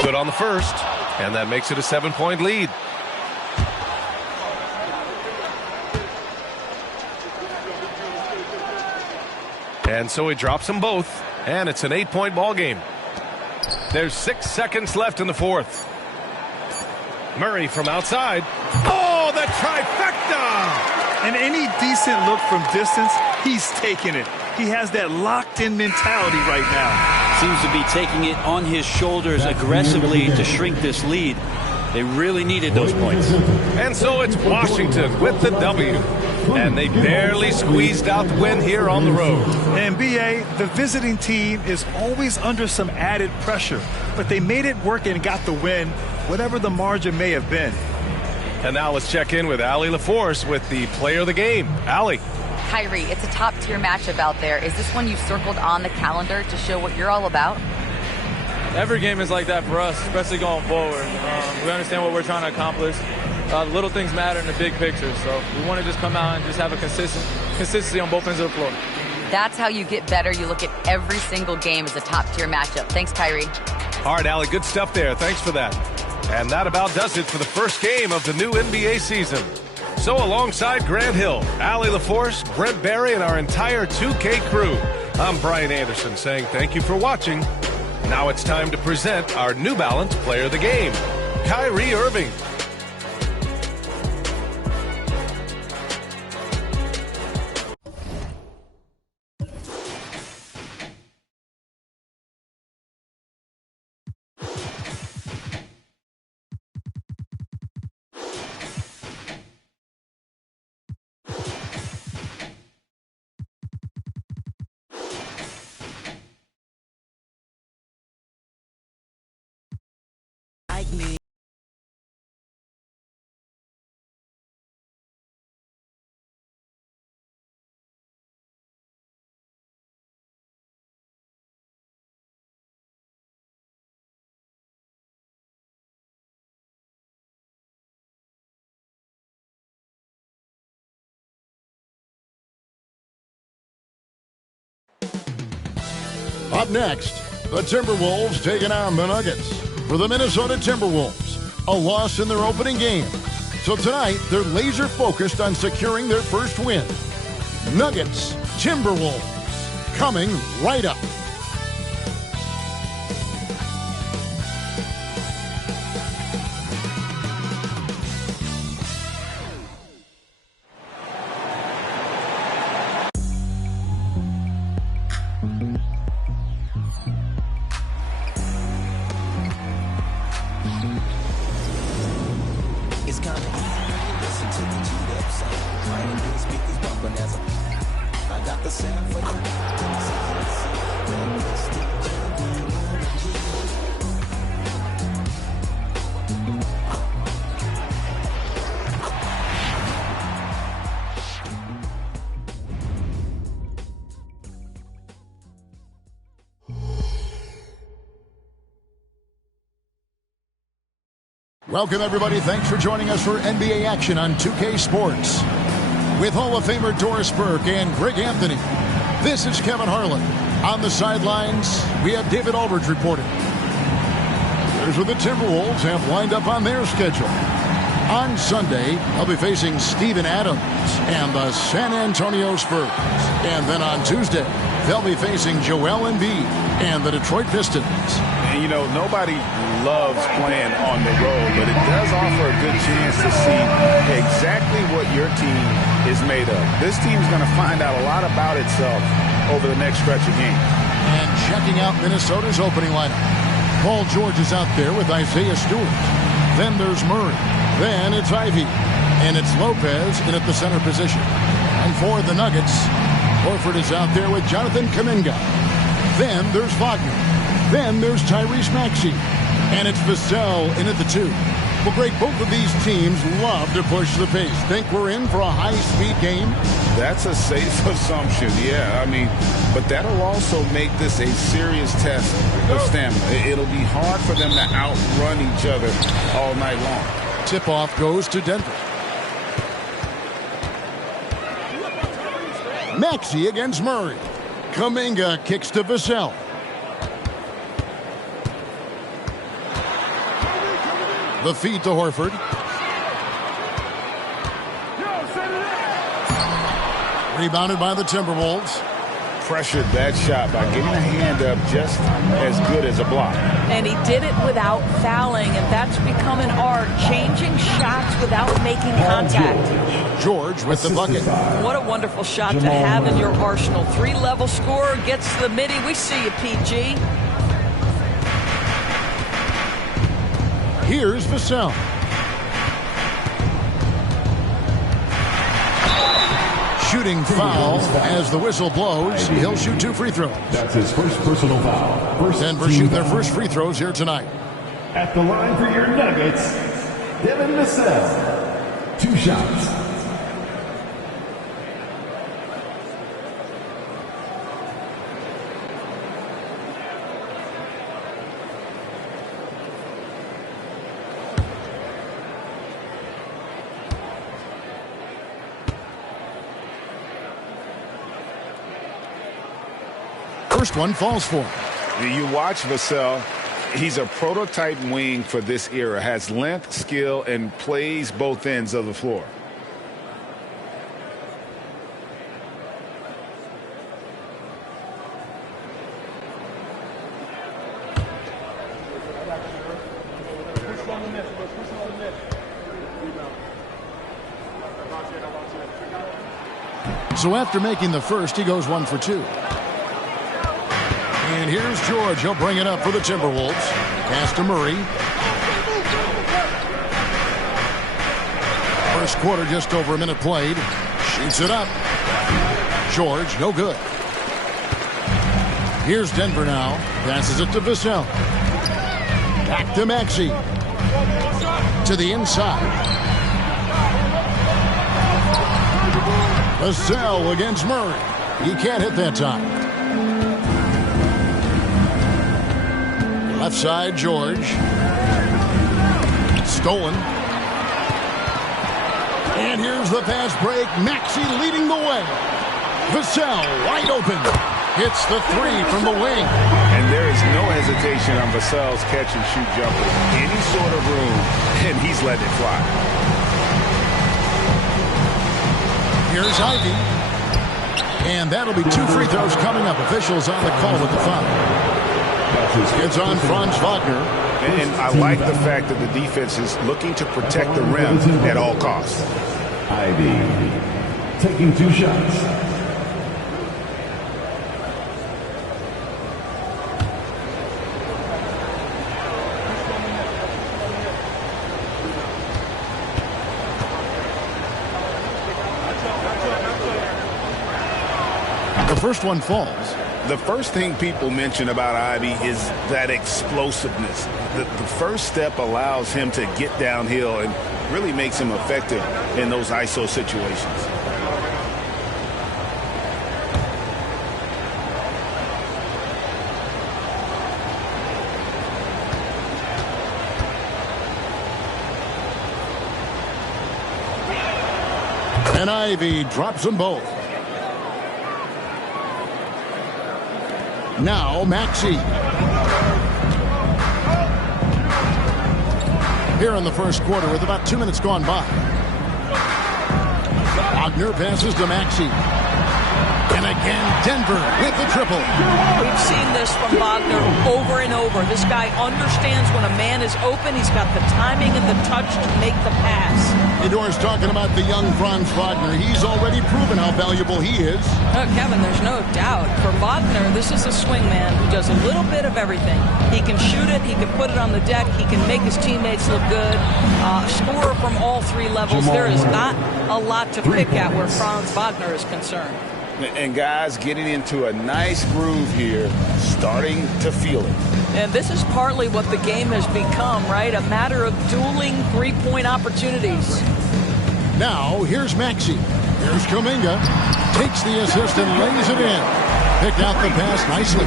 Good on the first, and that makes it a 7-point lead. And so he drops them both, and it's an 8-point ball game. There's 6 seconds left in the fourth. Murray from outside. Oh, the trifecta! And any decent look from distance, he's taking it. He has that locked-in mentality right now. Seems to be taking it on his shoulders aggressively to shrink this lead. They really needed those points. And so it's Washington with the W. And they barely squeezed out the win here on the road. NBA, the visiting team is always under some added pressure, but they made it work and got the win, whatever the margin may have been. And now let's check in with Allie LaForce with the player of the game. Allie. Kyrie, it's a top-tier matchup out there. Is this one you circled on the calendar to show what you're all about? Every game is like that for us, especially going forward. We understand what we're trying to accomplish. The little things matter in the big picture, so we want to just come out and just have a consistency on both ends of the floor. That's how you get better. You look at every single game as a top-tier matchup. Thanks, Kyrie. All right, Allie, good stuff there. Thanks for that. And that about does it for the first game of the new NBA season. So alongside Grant Hill, Allie LaForce, Brent Barry, and our entire 2K crew, I'm Brian Anderson saying thank you for watching. Now it's time to present our New Balance Player of the Game, Kyrie Irving. Up next, the Timberwolves taking on the Nuggets. For the Minnesota Timberwolves, a loss in their opening game. So tonight, they're laser focused on securing their first win. Nuggets, Timberwolves, coming right up. Welcome, everybody. Thanks for joining us for NBA action on 2K Sports. With Hall of Famer Doris Burke and Greg Anthony, this is Kevin Harlan. On the sidelines, we have David Aldridge reporting. Here's what the Timberwolves have lined up on their schedule. On Sunday, they'll be facing Steven Adams and the San Antonio Spurs. And then on Tuesday, they'll be facing Joel Embiid and the Detroit Pistons. And, you know, nobody loves playing on the road, but it does offer a good chance to see exactly what your team is made of. This team's going to find out a lot about itself over the next stretch of games. And checking out Minnesota's opening lineup. Paul George is out there with Isaiah Stewart. Then there's Murray. Then it's Ivy. And it's Lopez in at the center position. And for the Nuggets, Horford is out there with Jonathan Kuminga. Then there's Wagner. Then there's Tyrese Maxey. And it's Vassell in at the 2. Well, Greg, both of these teams love to push the pace. Think we're in for a high-speed game? That's a safe assumption, yeah. I mean, but that'll also make this a serious test of stamina. It'll be hard for them to outrun each other all night long. Tip-off goes to Denver. Maxey against Murray. Kuminga kicks to Vassell. The feed to Horford. Rebounded by the Timberwolves. Pressured that shot by getting a hand up just as good as a block. And he did it without fouling, and that's become an art, changing shots without making contact. George with the bucket. What a wonderful shot to have in your arsenal. 3-level scorer, gets to the midi. We see you, PG. Here's Vassell. Shooting foul as the whistle blows. He'll shoot 2 free throws. That's his first personal foul. Denver shoot their first free throws here tonight. At the line for your Nuggets, Devin Vassell. 2 shots. first one falls for him. You watch Vassell. He's a prototype wing for this era. Has length, skill, and plays both ends of the floor. So after making the first, he goes 1 for 2. And here's George. He'll bring it up for the Timberwolves. Pass to Murray. First quarter, just over a minute played. Shoots it up. George, no good. Here's Denver now. Passes it to Vassell. Back to Maxey. To the inside. Vassell against Murray. He can't hit that time. Left side, George. Stolen. And here's the pass break. Maxey leading the way. Vassell wide open. Hits the three from the wing. And there is no hesitation on Vassell's catch and shoot jumpers. Any sort of room, and he's letting it fly. Here's Ivy. And that'll be 2 free throws coming up. Officials on the call with the foul. It's on Franz Wagner. And I like the fact that the defense is looking to protect the rim at all costs. Ivy taking 2 shots. The first one falls. The first thing people mention about Ivy is that explosiveness. The first step allows him to get downhill and really makes him effective in those ISO situations. And Ivy drops them both. Now Maxey. Here in the first quarter with about 2 minutes gone by. Wagner passes to Maxey. And again, Denver with the triple. We've seen this from Wagner over and over. This guy understands when a man is open. He's got the timing and the touch to make the pass. Fedor's talking about the young Franz Wagner. He's already proven how valuable he is. Kevin, there's no doubt. For Wagner, this is a swing man who does a little bit of everything. He can shoot it. He can put it on the deck. He can make his teammates look good. Scorer from all 3 levels. There is not a lot to pick at where Franz Wagner is concerned. And guys getting into a nice groove here, starting to feel it. And this is partly what the game has become, right? A matter of dueling 3-point opportunities. Now, here's Maxey. Here's Kuminga. Takes the assist and lays it in. Picked out the pass nicely.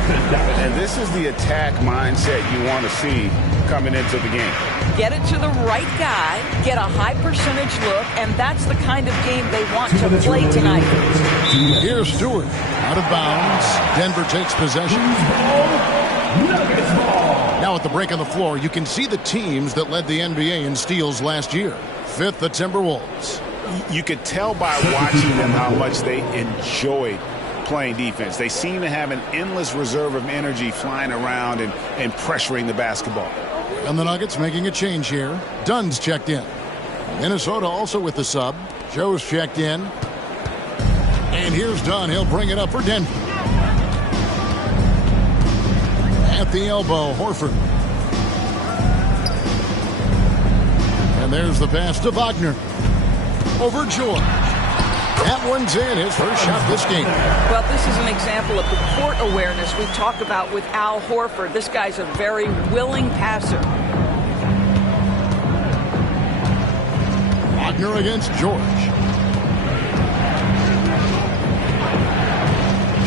And this is the attack mindset you want to see coming into the game. Get it to the right guy, get a high percentage look, and that's the kind of game they want to play tonight. Here's Stewart. Out of bounds. Denver takes possession. Now at the break on the floor, you can see the teams that led the NBA in steals last year. 5th, the Timberwolves. You could tell by watching them how much they enjoyed playing defense. They seem to have an endless reserve of energy flying around and pressuring the basketball. And the Nuggets making a change here. Dunn's checked in. Minnesota also with the sub. Joe's checked in. And here's Dunn. He'll bring it up for Denver. At the elbow, Horford. And there's the pass to Wagner. Over George. That one's in. His first shot this game. Well, this is an example of the court awareness we talk about with Al Horford. This guy's a very willing passer. Wagner against George.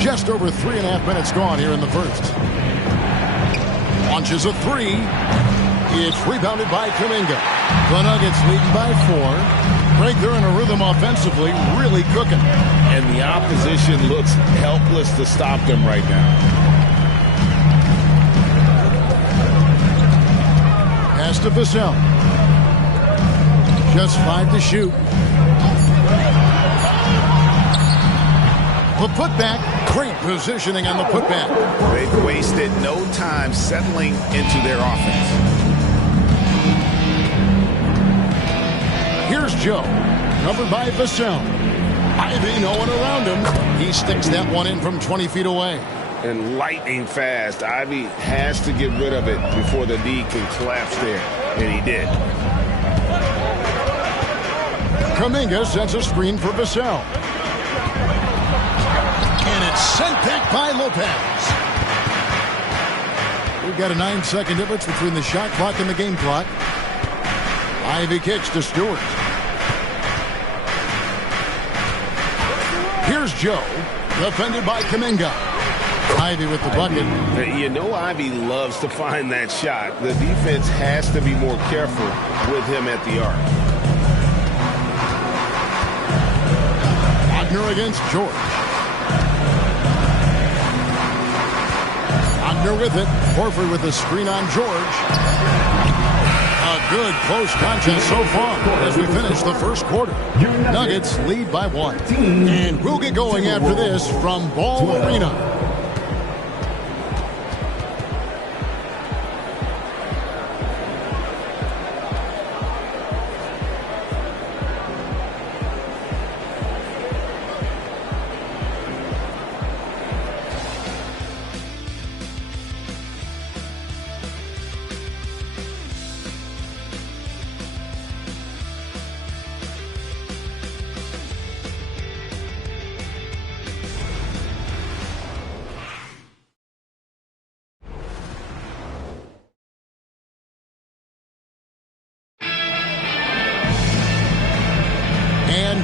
Just over 3.5 minutes gone here in the first. Launches a 3. It's rebounded by Kuminga. The Nuggets leading by 4. right there in a rhythm offensively, really cooking. And the opposition looks helpless to stop them right now. Pass to Vassell. Just 5 to shoot. The putback, great positioning on the putback. They've wasted no time settling into their offense. Here's Joe, covered by Vassell. Ivy, no one around him. He sticks that one in from 20 feet away. And lightning fast. Ivy has to get rid of it before the D can collapse there. And he did. Kuminga sets a screen for Vassell. And it's sent back by Lopez. We've got a 9-second difference between the shot clock and the game clock. Ivy kicks to Stewart. Here's Joe, defended by Kuminga. Ivy with the bucket. You know Ivy loves to find that shot. The defense has to be more careful with him at the arc. Wagner against George. Wagner with it. Horford with the screen on George. A good close contest so far as we finish the first quarter. Nuggets lead by 1. And we'll get going after this from Ball Arena.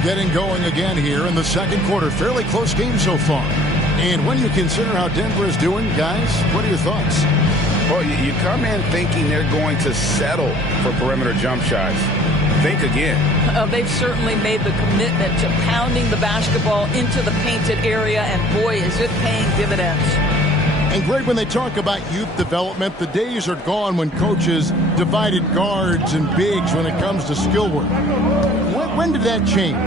Getting going again here in the second quarter. Fairly close game so far. And when you consider how Denver is doing, guys, what are your thoughts? Well, you come in thinking they're going to settle for perimeter jump shots. Think again. They've certainly made the commitment to pounding the basketball into the painted area, and boy, is it paying dividends. And Greg, when they talk about youth development, the days are gone when coaches divided guards and bigs when it comes to skill work. When did that change?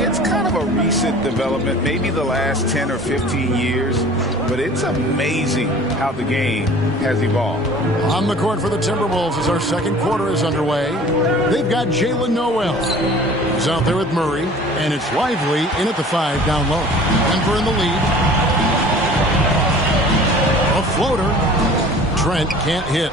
It's kind of a recent development, maybe the last 10 or 15 years, but it's amazing how the game has evolved. On the court for the Timberwolves as our second quarter is underway. They've got Jalen Noel. He's out there with Murray, and it's Lively in at the 5 down low. Denver in the lead. A floater. Trent can't hit.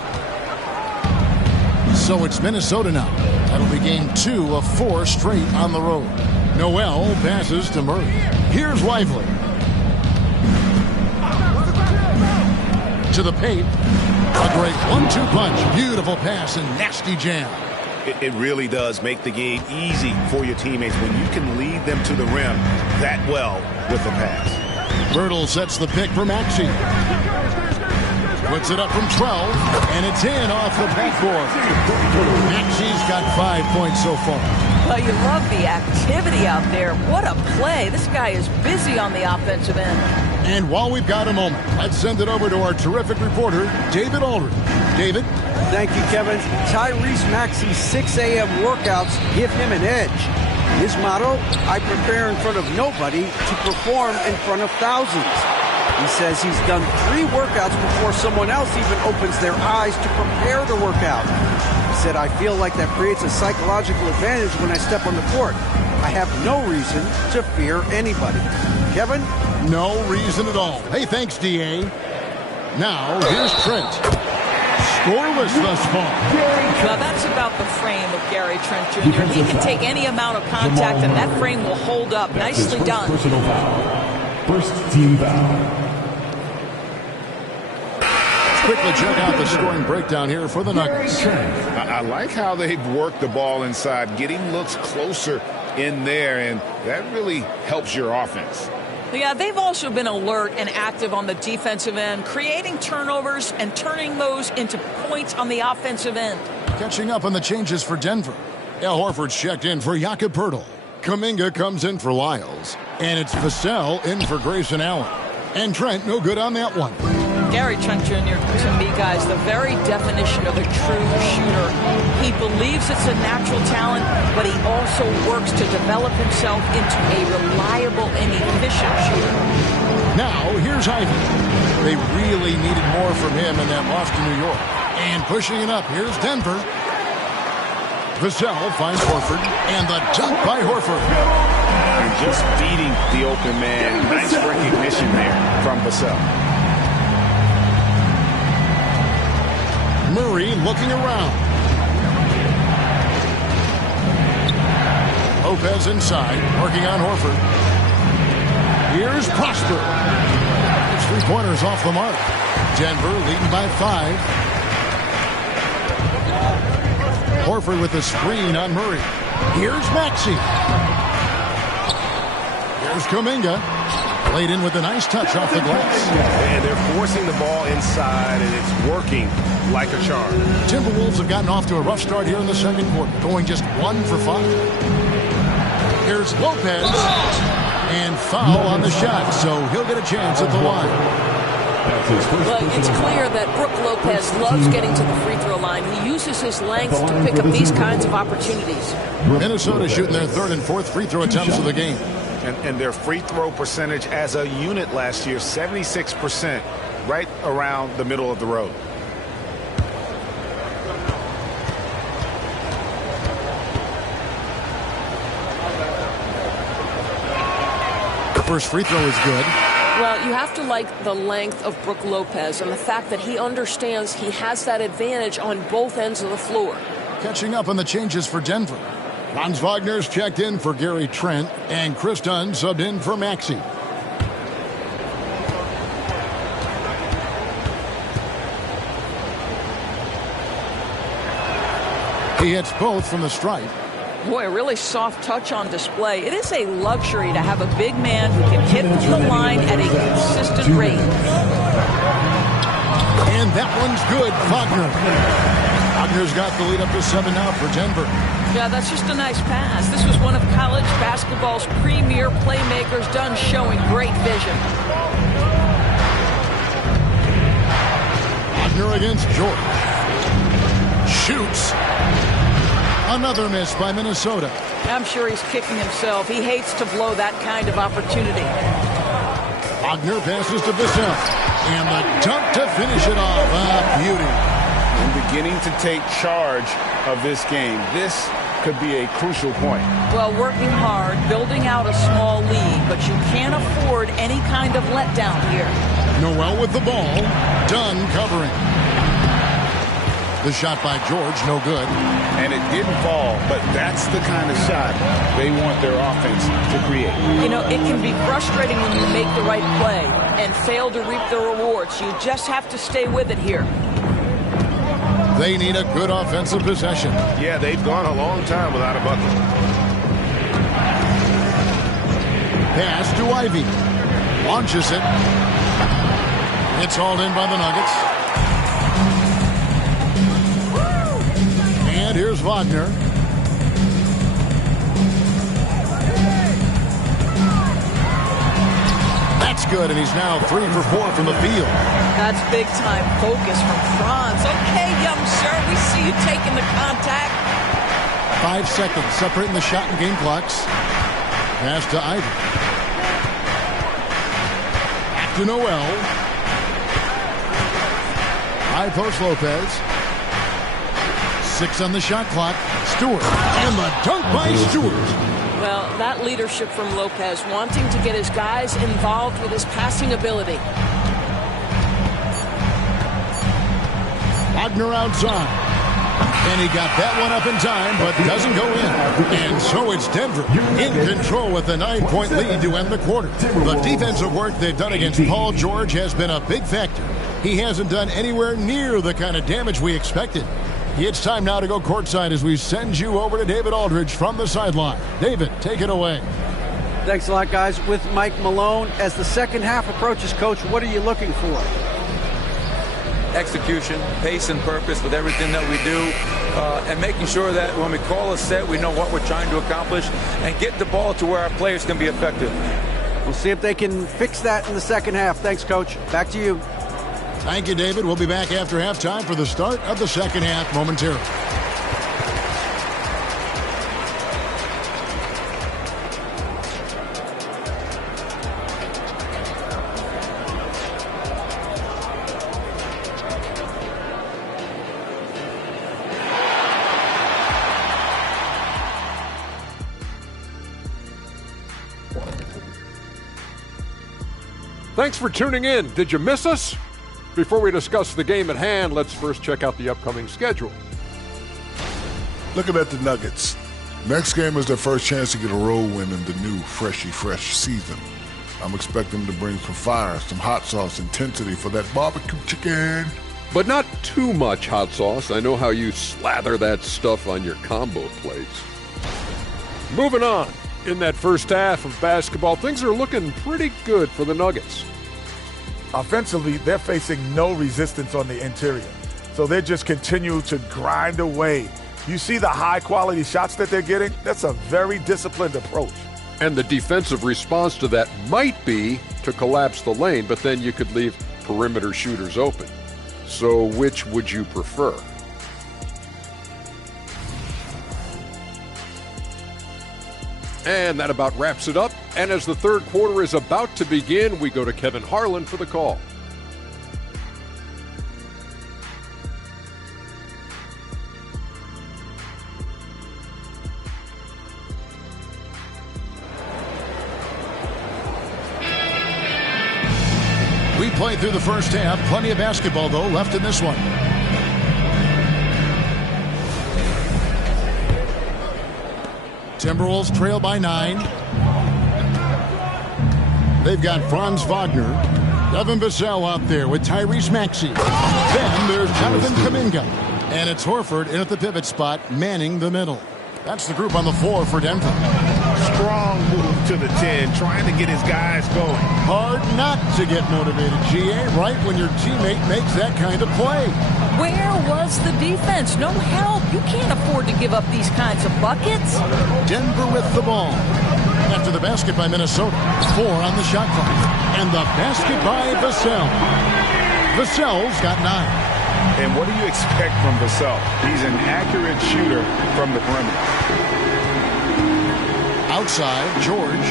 So it's Minnesota now. That'll be game 2 of 4 straight on the road. Noel passes to Murray. Here's Lively. To the paint. A great 1-2 punch. Beautiful pass and nasty jam. It really does make the game easy for your teammates when you can lead them to the rim that well with the pass. Birtle sets the pick for Maxey. Puts it up from 12, and it's in off the backboard. Maxey's got 5 points so far. Well, you love the activity out there. What a play. This guy is busy on the offensive end. And while we've got a moment, let's send it over to our terrific reporter, David Aldridge. David? Thank you, Kevin. Tyrese Maxey's 6 a.m. workouts give him an edge. His motto, I prepare in front of nobody to perform in front of thousands. He says he's done 3 workouts before someone else even opens their eyes to prepare the workout. He said, I feel like that creates a psychological advantage when I step on the court. I have no reason to fear anybody. Kevin? No reason at all. Hey, thanks, D.A. Now, here's Trent. Scoreless thus far. Well, that's about the frame of Gary Trent Jr. He can take any amount of contact, and that frame will hold up. Nicely done. Personal foul. First team foul. Quickly check out the scoring breakdown here for the Nuggets. I like how they've worked the ball inside, getting looks closer in there, and that really helps your offense. Yeah, they've also been alert and active on the defensive end, creating turnovers and turning those into points on the offensive end. Catching up on the changes for Denver. Al Horford's checked in for Jakob Poeltl. Kuminga comes in for Lyles. And it's Vassell in for Grayson Allen. And Trent, no good on that one. Gary Trent Jr., to me, guys, the very definition of a true shooter. He believes it's a natural talent, but he also works to develop himself into a reliable and efficient shooter. Now, here's Ivy. They really needed more from him in that loss to New York. And pushing it up, here's Denver. Vassell finds Horford, and the dunk by Horford. And just beating the open man. Nice recognition there from Vassell. Murray looking around. Lopez inside, working on Horford. Here's Prosper. His three-pointers off the mark. Denver leading by 5. Horford with the screen on Murray. Here's Maxey. Here's Kuminga. Played in with a nice touch off the glass. And they're forcing the ball inside, and it's working like a charm. Timberwolves have gotten off to a rough start here in the second quarter, going just 1 for 5. Here's Lopez. And foul on the shot, so he'll get a chance at the line. Well, it's clear that Brook Lopez loves getting to the free throw line. He uses his length to pick up these kinds of opportunities. Minnesota shooting their 3rd and 4th free throw attempts of the game. And their free throw percentage as a unit last year, 76%, right around the middle of the road. The first free throw is good. Well, you have to like the length of Brook Lopez and the fact that he understands he has that advantage on both ends of the floor. Catching up on the changes for Denver. Franz Wagner's checked in for Gary Trent, and Chris Dunn subbed in for Maxey. He hits both from the stripe. Boy, a really soft touch on display. It is a luxury to have a big man who can hit from the line at a consistent rate. And that one's good, Wagner. Wagner's got the lead up to 7 now for Denver. Yeah, that's just a nice pass. This was one of college basketball's premier playmakers, Dunn showing great vision. Wagner against George. Shoots. Another miss by Minnesota. I'm sure he's kicking himself. He hates to blow that kind of opportunity. Wagner passes to Vassell. And the dunk to finish it off. Beauty. And beginning to take charge of this game. This could be a crucial point. Well, working hard, building out a small lead, but you can't afford any kind of letdown here. Noel with the ball. Dunn covering. The shot by George, no good. And it didn't fall, but that's the kind of shot they want their offense to create. You know, it can be frustrating when you make the right play and fail to reap the rewards. You just have to stay with it here. They need a good offensive possession. Yeah, they've gone a long time without a bucket. Pass to Ivy. Launches it. It's hauled in by the Nuggets. And here's Wagner. That's good, and he's now 3 for 4 from the field. That's big-time focus from Franz. Okay, young sir, we see you taking the contact. 5 seconds separating the shot and game clocks. Pass to Ivy. Back to Noel. High post Lopez. 6 on the shot clock. Stewart. And the dunk by Stewart. Well, that leadership from Lopez, wanting to get his guys involved with his passing ability. Wagner outside. And he got that one up in time, but doesn't go in. And so it's Denver in control with a 9-point lead to end the quarter. The defensive work they've done against Paul George has been a big factor. He hasn't done anywhere near the kind of damage we expected. It's time now to go courtside as we send you over to David Aldridge from the sideline. David, take it away. Thanks a lot, guys. With Mike Malone, as the second half approaches, Coach, what are you looking for? execution, pace and purpose with everything that we do, and making sure that when we call a set, we know what we're trying to accomplish and get the ball to where our players can be effective. We'll see if they can fix that in the second half. Thanks, Coach. Back to you. Thank you, David. We'll be back after halftime for the start of the second half momentarily. Thanks for tuning in. Did you miss us? Before we discuss the game at hand, let's first check out the upcoming schedule. Looking at the Nuggets. Next game is their first chance to get a road win in the new fresh season. I'm expecting them to bring some fire, some hot sauce intensity for that barbecue chicken. But not too much hot sauce. I know how you slather that stuff on your combo plates. Moving on. In that first half of basketball, things are looking pretty good for the Nuggets. Offensively, they're facing no resistance on the interior. So they just continue to grind away. You see the high-quality shots that they're getting? That's a very disciplined approach. And the defensive response to that might be to collapse the lane, but then you could leave perimeter shooters open. So which would you prefer? And that about wraps it up. And as the third quarter is about to begin, we go to Kevin Harlan for the call. We played through the first half. Plenty of basketball, though, left in this one. Timberwolves trail by 9. They've got Franz Wagner, Devin Vassell out there with Tyrese Maxey. Then there's Jonathan Kuminga. And it's Horford in at the pivot spot, manning the middle. That's the group on the floor for Denver. Strong move to the 10, trying to get his guys going. Hard not to get motivated, GA, right when your teammate makes that kind of play. Where was the defense? No help. You can't afford to give up these kinds of buckets. Denver with the ball. After the basket by Minnesota. 4 on the shot clock. And the basket by Vassell. Vassell's got 9. And what do you expect from Vassell? He's an accurate shooter from the perimeter. Outside, George.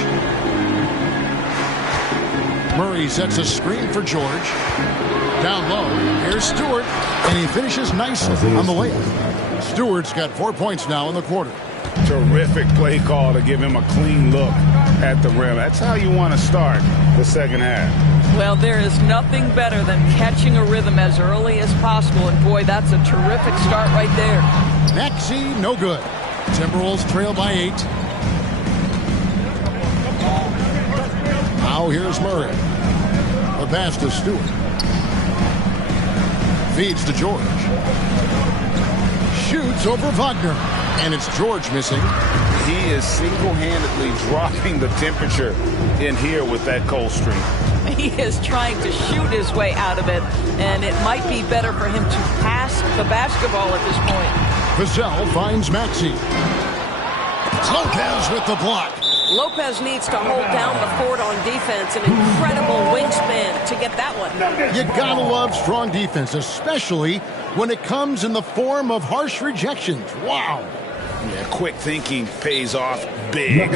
Murray sets a screen for George. Down low, here's Stewart, and he finishes nicely on the layup. Stewart's got 4 points now in the quarter. Terrific play call to give him a clean look at the rim. That's how you want to start the second half. Well, there is nothing better than catching a rhythm as early as possible, and boy, that's a terrific start right there. Maxey, no good. Timberwolves trail by 8. Now here's Murray. The pass to Stewart. Feeds to George. Shoots over Wagner. And it's George missing. He is single-handedly dropping the temperature in here with that cold streak. He is trying to shoot his way out of it, and it might be better for him to pass the basketball at this point. Vassell finds Maxey. Lopez with the block. Lopez needs to hold down the fort on defense. An incredible wingspan to get that one. You gotta love strong defense, especially when it comes in the form of harsh rejections. Wow. Yeah, quick thinking pays off big.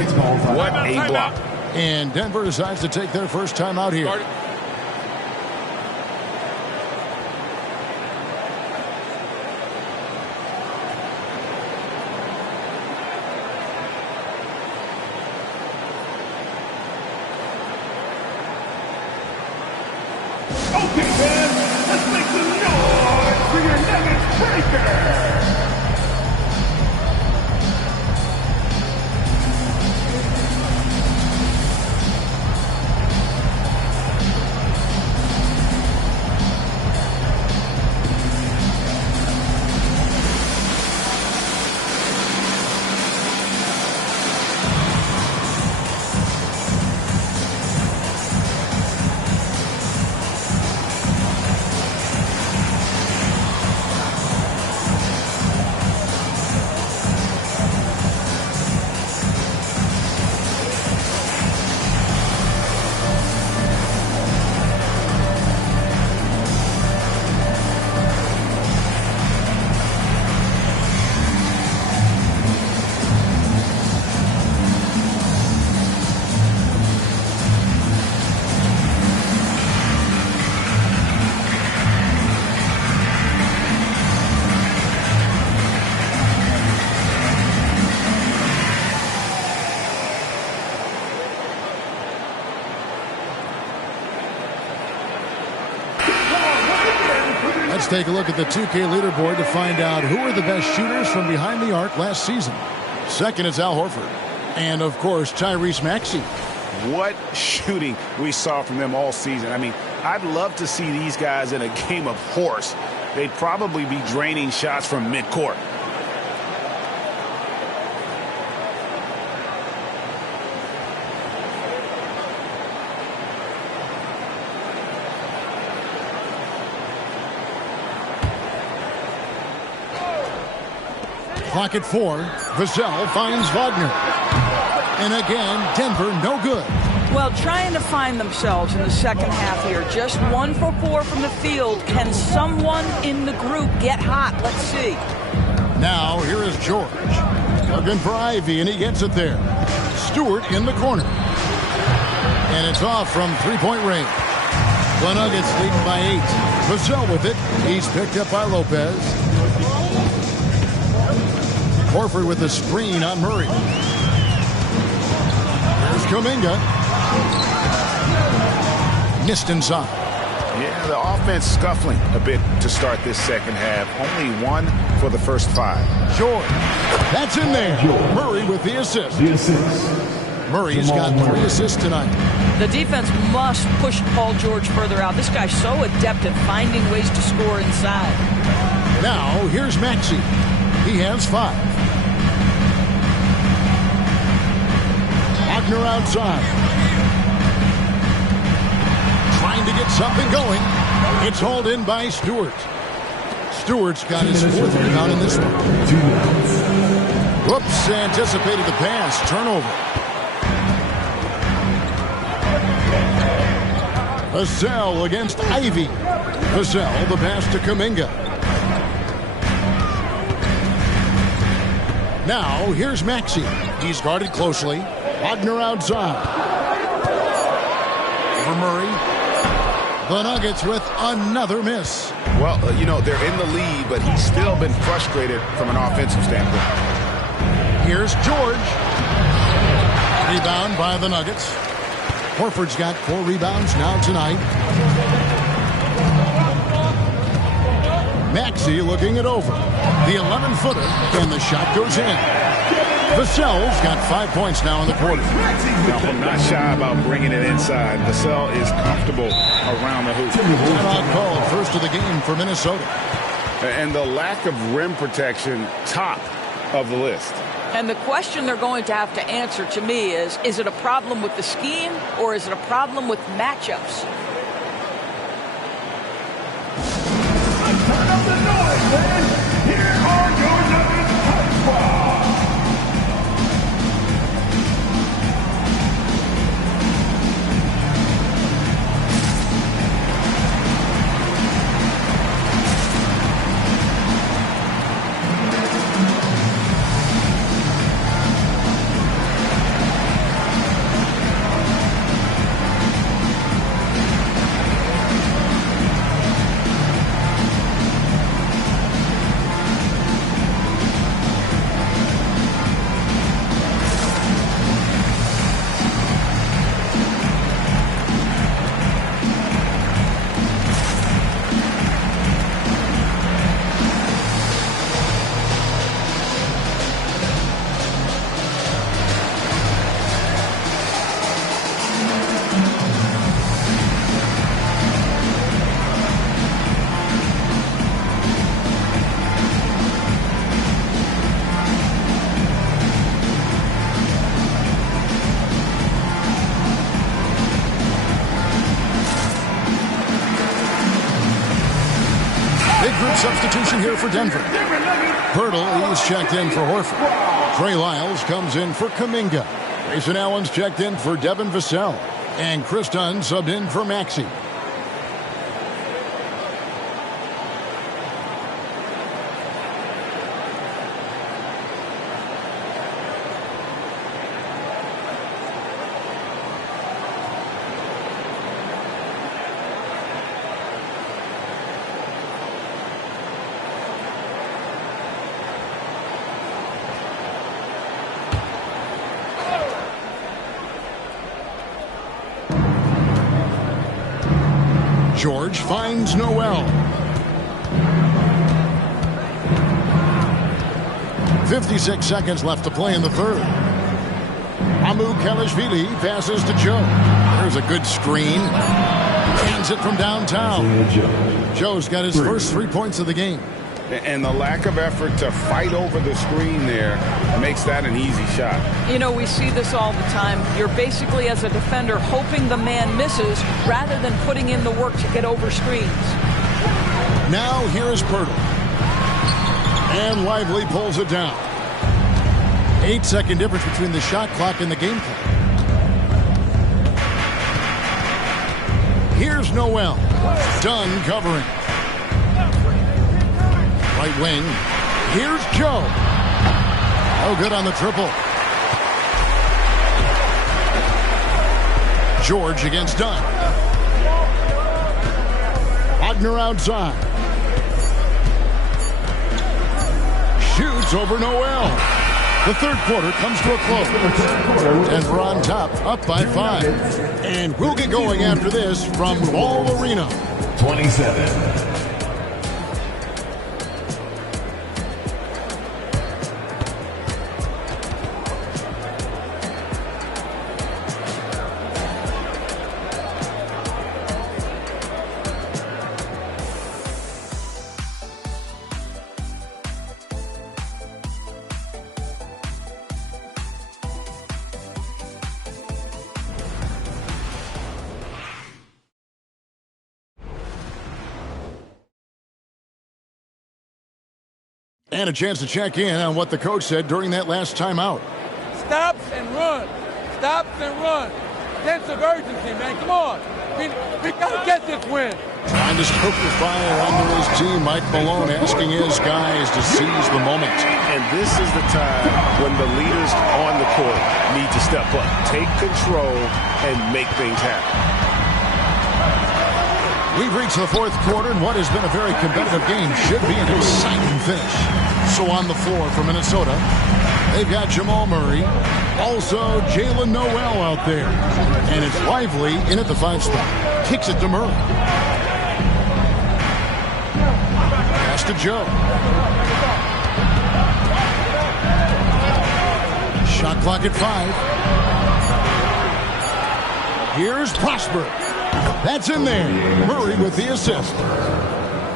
What a block. And Denver decides to take their first time out here. Okay, fans, let's make some noise for your Nuggets breaker! Let's take a look at the 2K leaderboard to find out who are the best shooters from behind the arc last season. Second is Al Horford. And, of course, Tyrese Maxey. What shooting we saw from them all season. I mean, I'd love to see these guys in a game of horse. They'd probably be draining shots from midcourt. Clock at 4. Vassell finds Wagner. And again, Denver no good. Well, trying to find themselves in the second half here. Just 1 for 4 from the field. Can someone in the group get hot? Let's see. Now, here is George. Looking for Ivy, and he gets it there. Stewart in the corner. And it's off from three-point range. The Nuggets leading by 8. Vassell with it. He's picked up by Lopez. Horford with the screen on Murray. There's Kuminga. Missed inside. Yeah, the offense scuffling a bit to start this second half. Only 1 for the first 5. George. That's in there. Murray with the assist. Murray's got 3 assists tonight. The defense must push Paul George further out. This guy's so adept at finding ways to score inside. Now, here's Maxey. He has 5. Wagner outside. Trying to get something going. It's hauled in by Stewart. Stewart's got his 4th rebound in this one. Whoops, anticipated the pass. Turnover. Vassell against Ivy. Vassell, the pass to Kuminga. Now, here's Maxey. He's guarded closely. Wagner outside. For Murray. The Nuggets with another miss. Well, you know, they're in the lead, but he's still been frustrated from an offensive standpoint. Here's George. Rebound by the Nuggets. Horford's got 4 rebounds now tonight. Maxey looking it over. The 11-footer, and the shot goes in. Vassell's got 5 points now in the quarter. Now, I'm not shy about bringing it inside. Vassell is comfortable around the hoop. Timeout called, first of the game for Minnesota. And the lack of rim protection, top of the list. And the question they're going to have to answer to me is it a problem with the scheme or is it a problem with matchups? Turn up the noise, man. Here are your Nuggets Hype Squad. Substitution here for Denver. Hurdle is checked in for Horford. Trey Lyles comes in for Kuminga. Grayson Allen's checked in for Devin Vassell. And Chris Dunn subbed in for Maxey. George finds Noel. .56 seconds left to play in the third. Amu Kalashvili passes to Joe. There's a good screen. Hands it from downtown. Joe's got his first 3 points of the game. And the lack of effort to fight over the screen there makes that an easy shot. You know, we see this all the time. You're basically, as a defender, hoping the man misses rather than putting in the work to get over screens. Now here's Pirtle. And Lively pulls it down. 8-second difference between the shot clock and the game clock. Here's Noel. Dunn covering. Right wing. Here's Joe. Oh, good on the triple. George against Dunn. Wagner outside. Shoots over Noel. The third quarter comes to a close. Denver on top, up by 5. And we'll get going after this from Ball Arena. 27. And a chance to check in on what the coach said during that last timeout. Stops and run. Stops and run. Sense of urgency, man. Come on. We got to get this win. Trying to stoke the fire under his team. Mike Malone asking his guys to seize the moment. And this is the time when the leaders on the court need to step up, take control, and make things happen. We've reached the fourth quarter, and what has been a very competitive game should be an exciting finish. So on the floor for Minnesota, they've got Jamal Murray, also Jalen Noel out there. And it's Lively in at the 5 spot. Kicks it to Murray. Pass to Joe. Shot clock at 5. Here's Prosper. That's in there. Murray with the assist.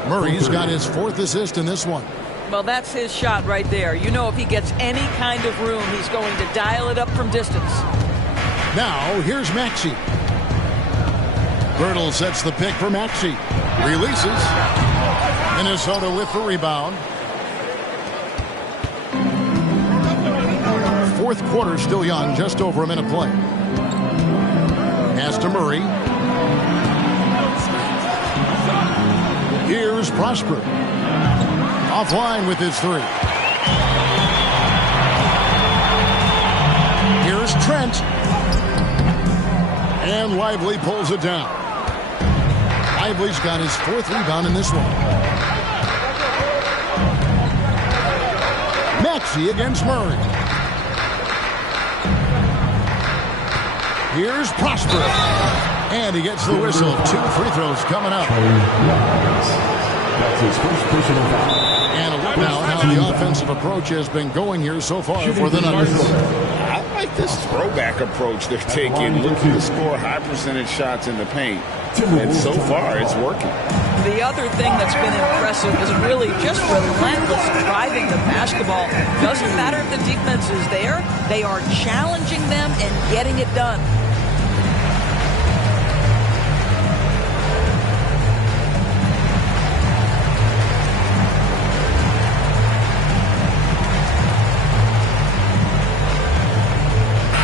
Murray's got his 4th assist in this one. Well, that's his shot right there. You know, if he gets any kind of room, he's going to dial it up from distance. Now, here's Maxey. Birtle sets the pick for Maxey. Releases. Minnesota with the rebound. Fourth quarter still young, just over a minute play. Pass to Murray. Here's Prosper. Offline with his 3. Here's Trent. And Lively pulls it down. Lively's got his 4th rebound in this one. Maxey against Murray. Here's Prosper. And he gets the whistle. 2 free throws coming up. That's his first personal foul. And a look now at how the offensive approach has been going here so far for the Nuggets. I like this throwback approach they're taking, looking to score high percentage shots in the paint. And so far, it's working. The other thing that's been impressive is really just relentless driving the basketball. Doesn't matter if the defense is there. They are challenging them and getting it done.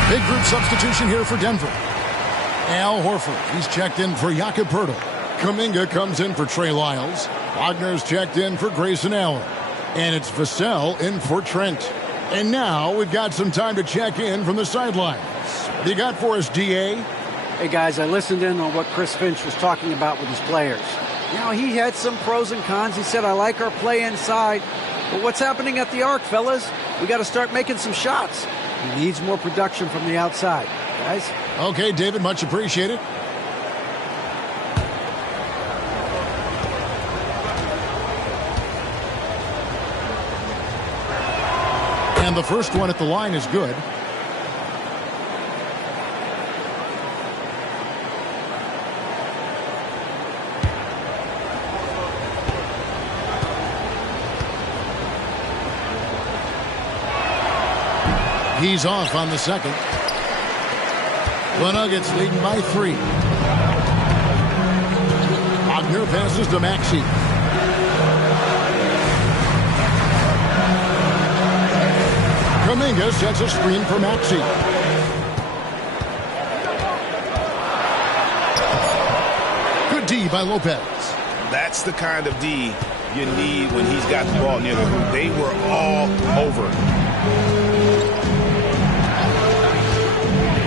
Big group substitution here for Denver. Al Horford, he's checked in for Jakob Poeltl. Kuminga comes in for Trey Lyles. Wagner's checked in for Grayson Allen. And it's Vassell in for Trent. And now we've got some time to check in from the sidelines. What do you got for us, DA? Hey, guys, I listened in on what Chris Finch was talking about with his players. You know, he had some pros and cons. He said, I like our play inside. But what's happening at the arc, fellas? We got to start making some shots. He needs more production from the outside, guys. Okay, David, much appreciated. And the first one at the line is good. He's off on the second. The Nuggets leading by 3. Wagner passes to Maxey. Kuminga sets a screen for Maxey. Good D by Lopez. That's the kind of D you need when he's got the ball near the hoop. They were all over.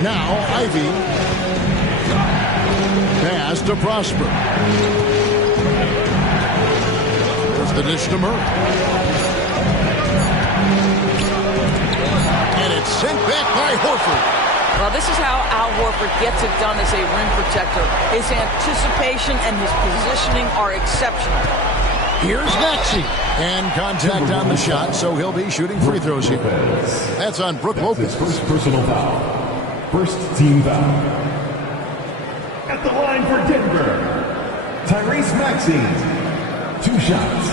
Now Ivy. Pass to Prosper. There's the dish to Murray. And it's sent back by Horford. Well, this is how Al Horford gets it done as a rim protector. His anticipation and his positioning are exceptional. Here's Maxey. And contact on the shot, so he'll be shooting free throws here. That's on Brook Lopez. First personal foul. First team foul. At the line for Denver, Tyrese Maxey. 2 shots.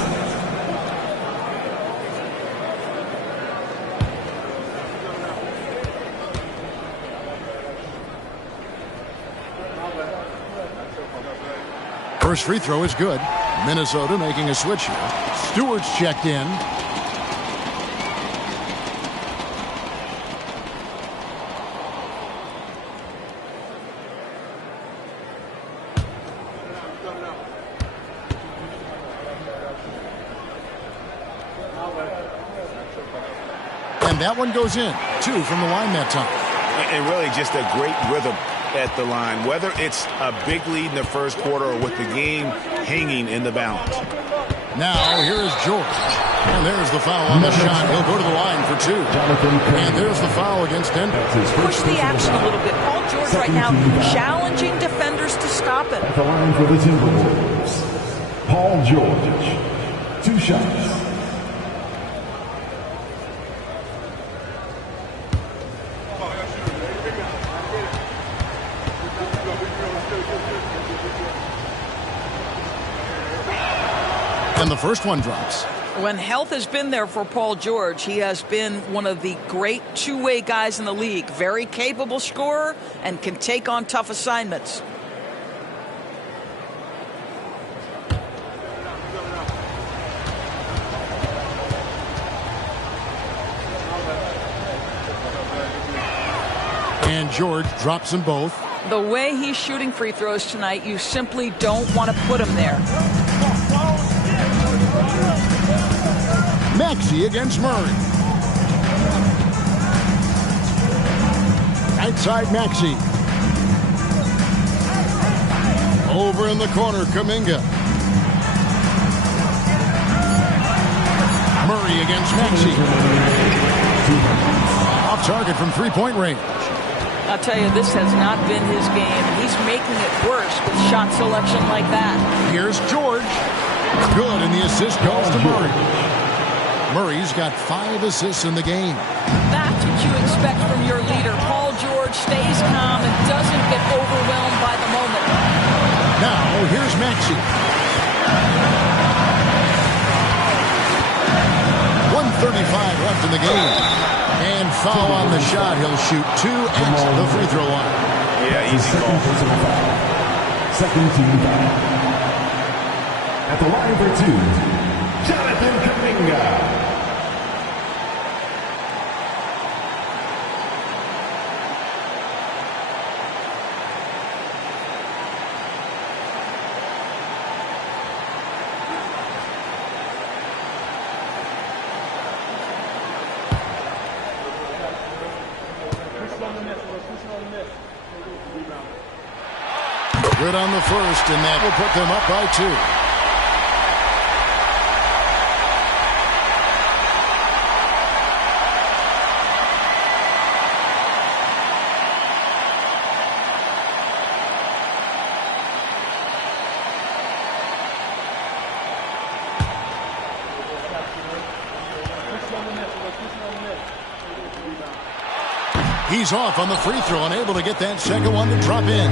First free throw is good. Minnesota making a switch here. Stewart's checked in. And that one goes in. 2 from the line that time. And really just a great rhythm at the line, whether it's a big lead in the first quarter or with the game hanging in the balance. Now here is George. And there's the foul on the shot. He'll go to the line for 2. And there's the foul against Denver. Push the action a little bit. Paul George right now challenging defenders to stop it. At the line for the Timberwolves, Paul George. 2 shots. And the first one drops. When health has been there for Paul George, he has been one of the great two-way guys in the league. Very capable scorer and can take on tough assignments. And George drops them both. The way he's shooting free throws tonight, you simply don't want to put him there. Maxey against Murray. Outside Maxey. Over in the corner, Kuminga. Murray against Maxey. Off target from three-point range. I'll tell you, this has not been his game. He's making it worse with shot selection like that. Here's George. Good, and the assist goes to Murray. Murray's got 5 assists in the game. That's what you expect from your leader. Paul George stays calm and doesn't get overwhelmed by the moment. Now, here's Maxey. 1:35 left in the game. And foul on the shot. He'll shoot 2 at the free throw line. Yeah, easy call. Second team foul. At the line for 2, Jonathan Kuminga. Good on the first, and that will put them up by 2. He's off on the free throw, unable to get that second one to drop in.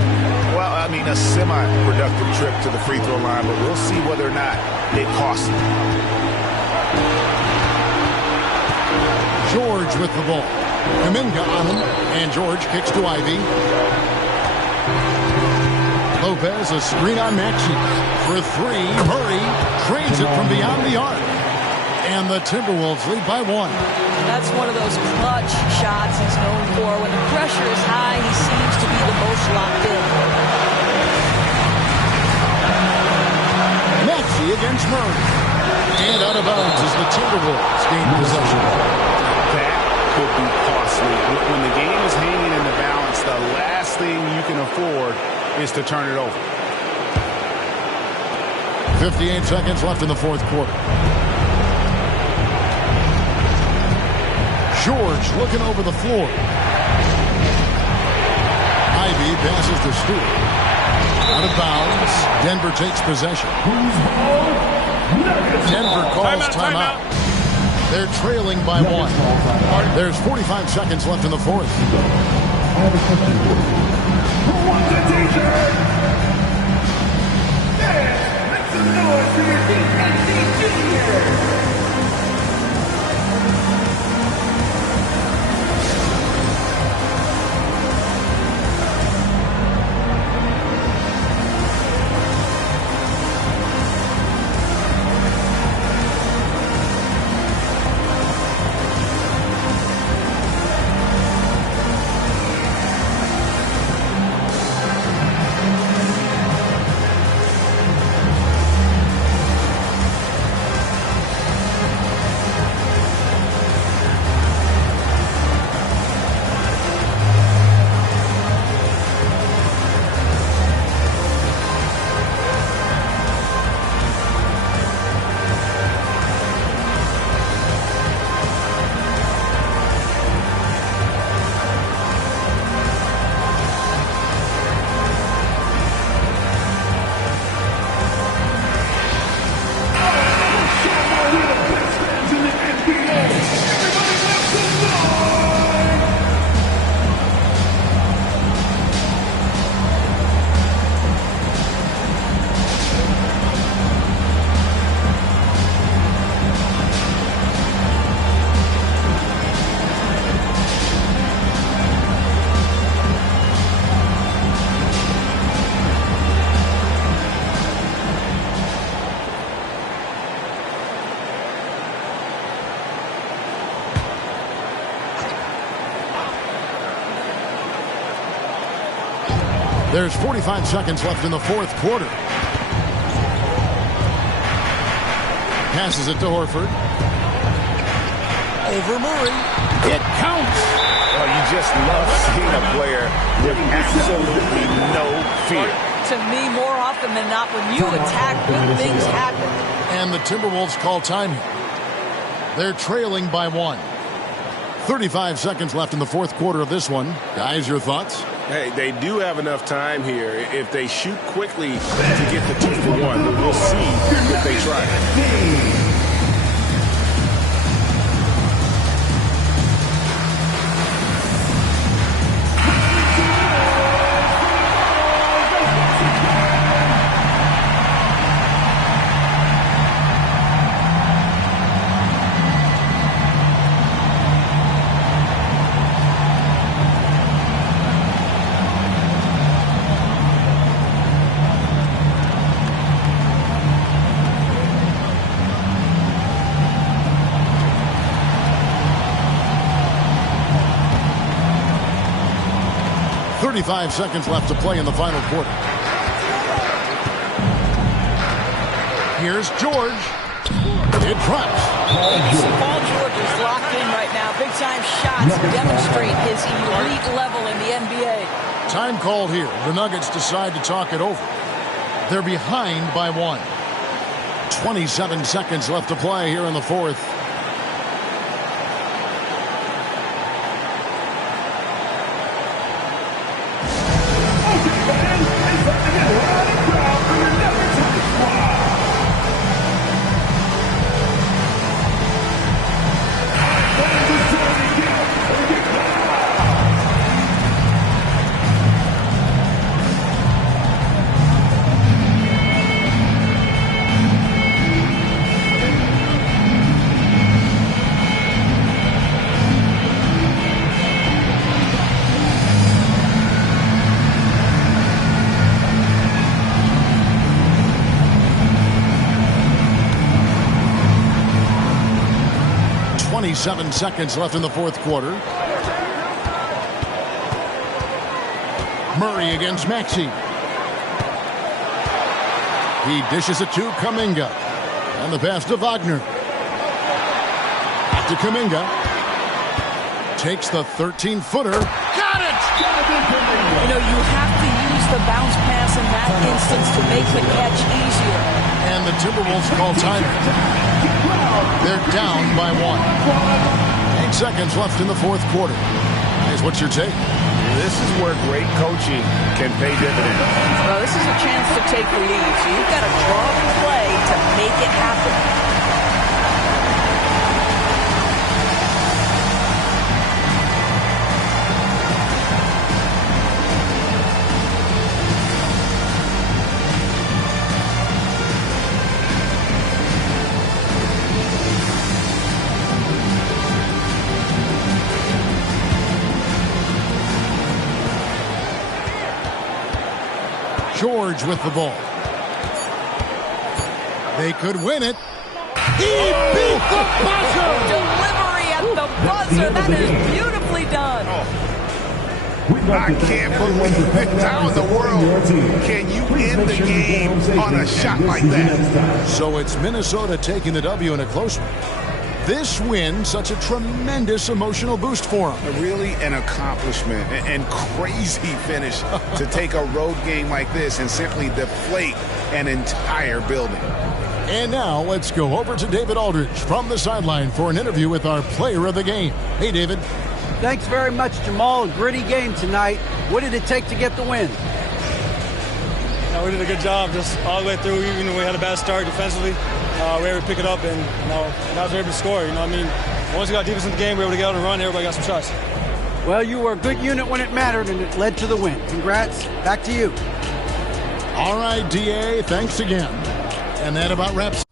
Well, I mean, a semi-productive trip to the free throw line, but we'll see whether or not it costs him. George with the ball. Kaminga on him, and George kicks to Ivy. Lopez, a screen on Maxey. For three, Murray trades it from beyond the arc. And the Timberwolves lead by one. That's one of those clutch shots he's known for. When the pressure is high, he seems to be the most locked in. Maxey against Murray. And out of bounds as the Timberwolves gain possession. That could be costly. When the game is hanging in the balance, the last thing you can afford is to turn it over. 58 seconds left in the fourth quarter. George looking over the floor. Ivy passes to Stewart. Out of bounds. Denver takes possession. Denver calls timeout. They're trailing by one. There's 45 seconds left in the fourth. I have a question for you. Who wants a t-shirt? Yeah, make some noise for your DNC Junior. There's 45 seconds left in the fourth quarter. Passes it to Horford. Over Murray. It counts. Oh, you just love seeing a player with absolutely no fear. To me, more often than not, when you attack, good things happen. And the Timberwolves call time here. They're trailing by one. 35 seconds left in the fourth quarter of this one. Guys, your thoughts? Hey, they do have enough time here. If they shoot quickly to get the 2 for 1, we'll see if they try. Five seconds left to play in the final quarter. Here's George. It drops. Paul George is locked in right now. Big time shots demonstrate his elite level in the NBA. Time called here. The Nuggets decide to talk it over. They're behind by one. 27 seconds left to play here in the fourth. 7 seconds left in the fourth quarter. Murray against Maxey. He dishes it to Kuminga. And the pass to Wagner. Back to Kuminga. Takes the 13-footer. Got it! You know, you have to use the bounce pass in that instance to make the catch easier. And the Timberwolves call timeout. They're down by 1. 8 seconds left in the fourth quarter. Guys, what's your take? This is where great coaching can pay dividends. Well, this is a chance to take the lead, so you've got to draw the play to make it happen. George with the ball. They could win it. He beat the buzzer! Delivery at the buzzer. That is beautifully done. I can't believe it. How in the world can you end the game on a shot like that? So it's Minnesota taking the W in a close one. This win, such a tremendous emotional boost for them. Really an accomplishment and crazy finish to take a road game like this and simply deflate an entire building. And now let's go over to David Aldridge from the sideline for an interview with our player of the game. Hey, David. Thanks very much, Jamal. A gritty game tonight. What did it take to get the win? We did a good job just all the way through. Even when we had a bad start defensively, we were able to pick it up, and now we're able to score. Once we got defense in the game, we were able to get out and run. Everybody got some shots. Well, you were a good unit when it mattered, and it led to the win. Congrats. Back to you. All right, DA, thanks again. And that about wraps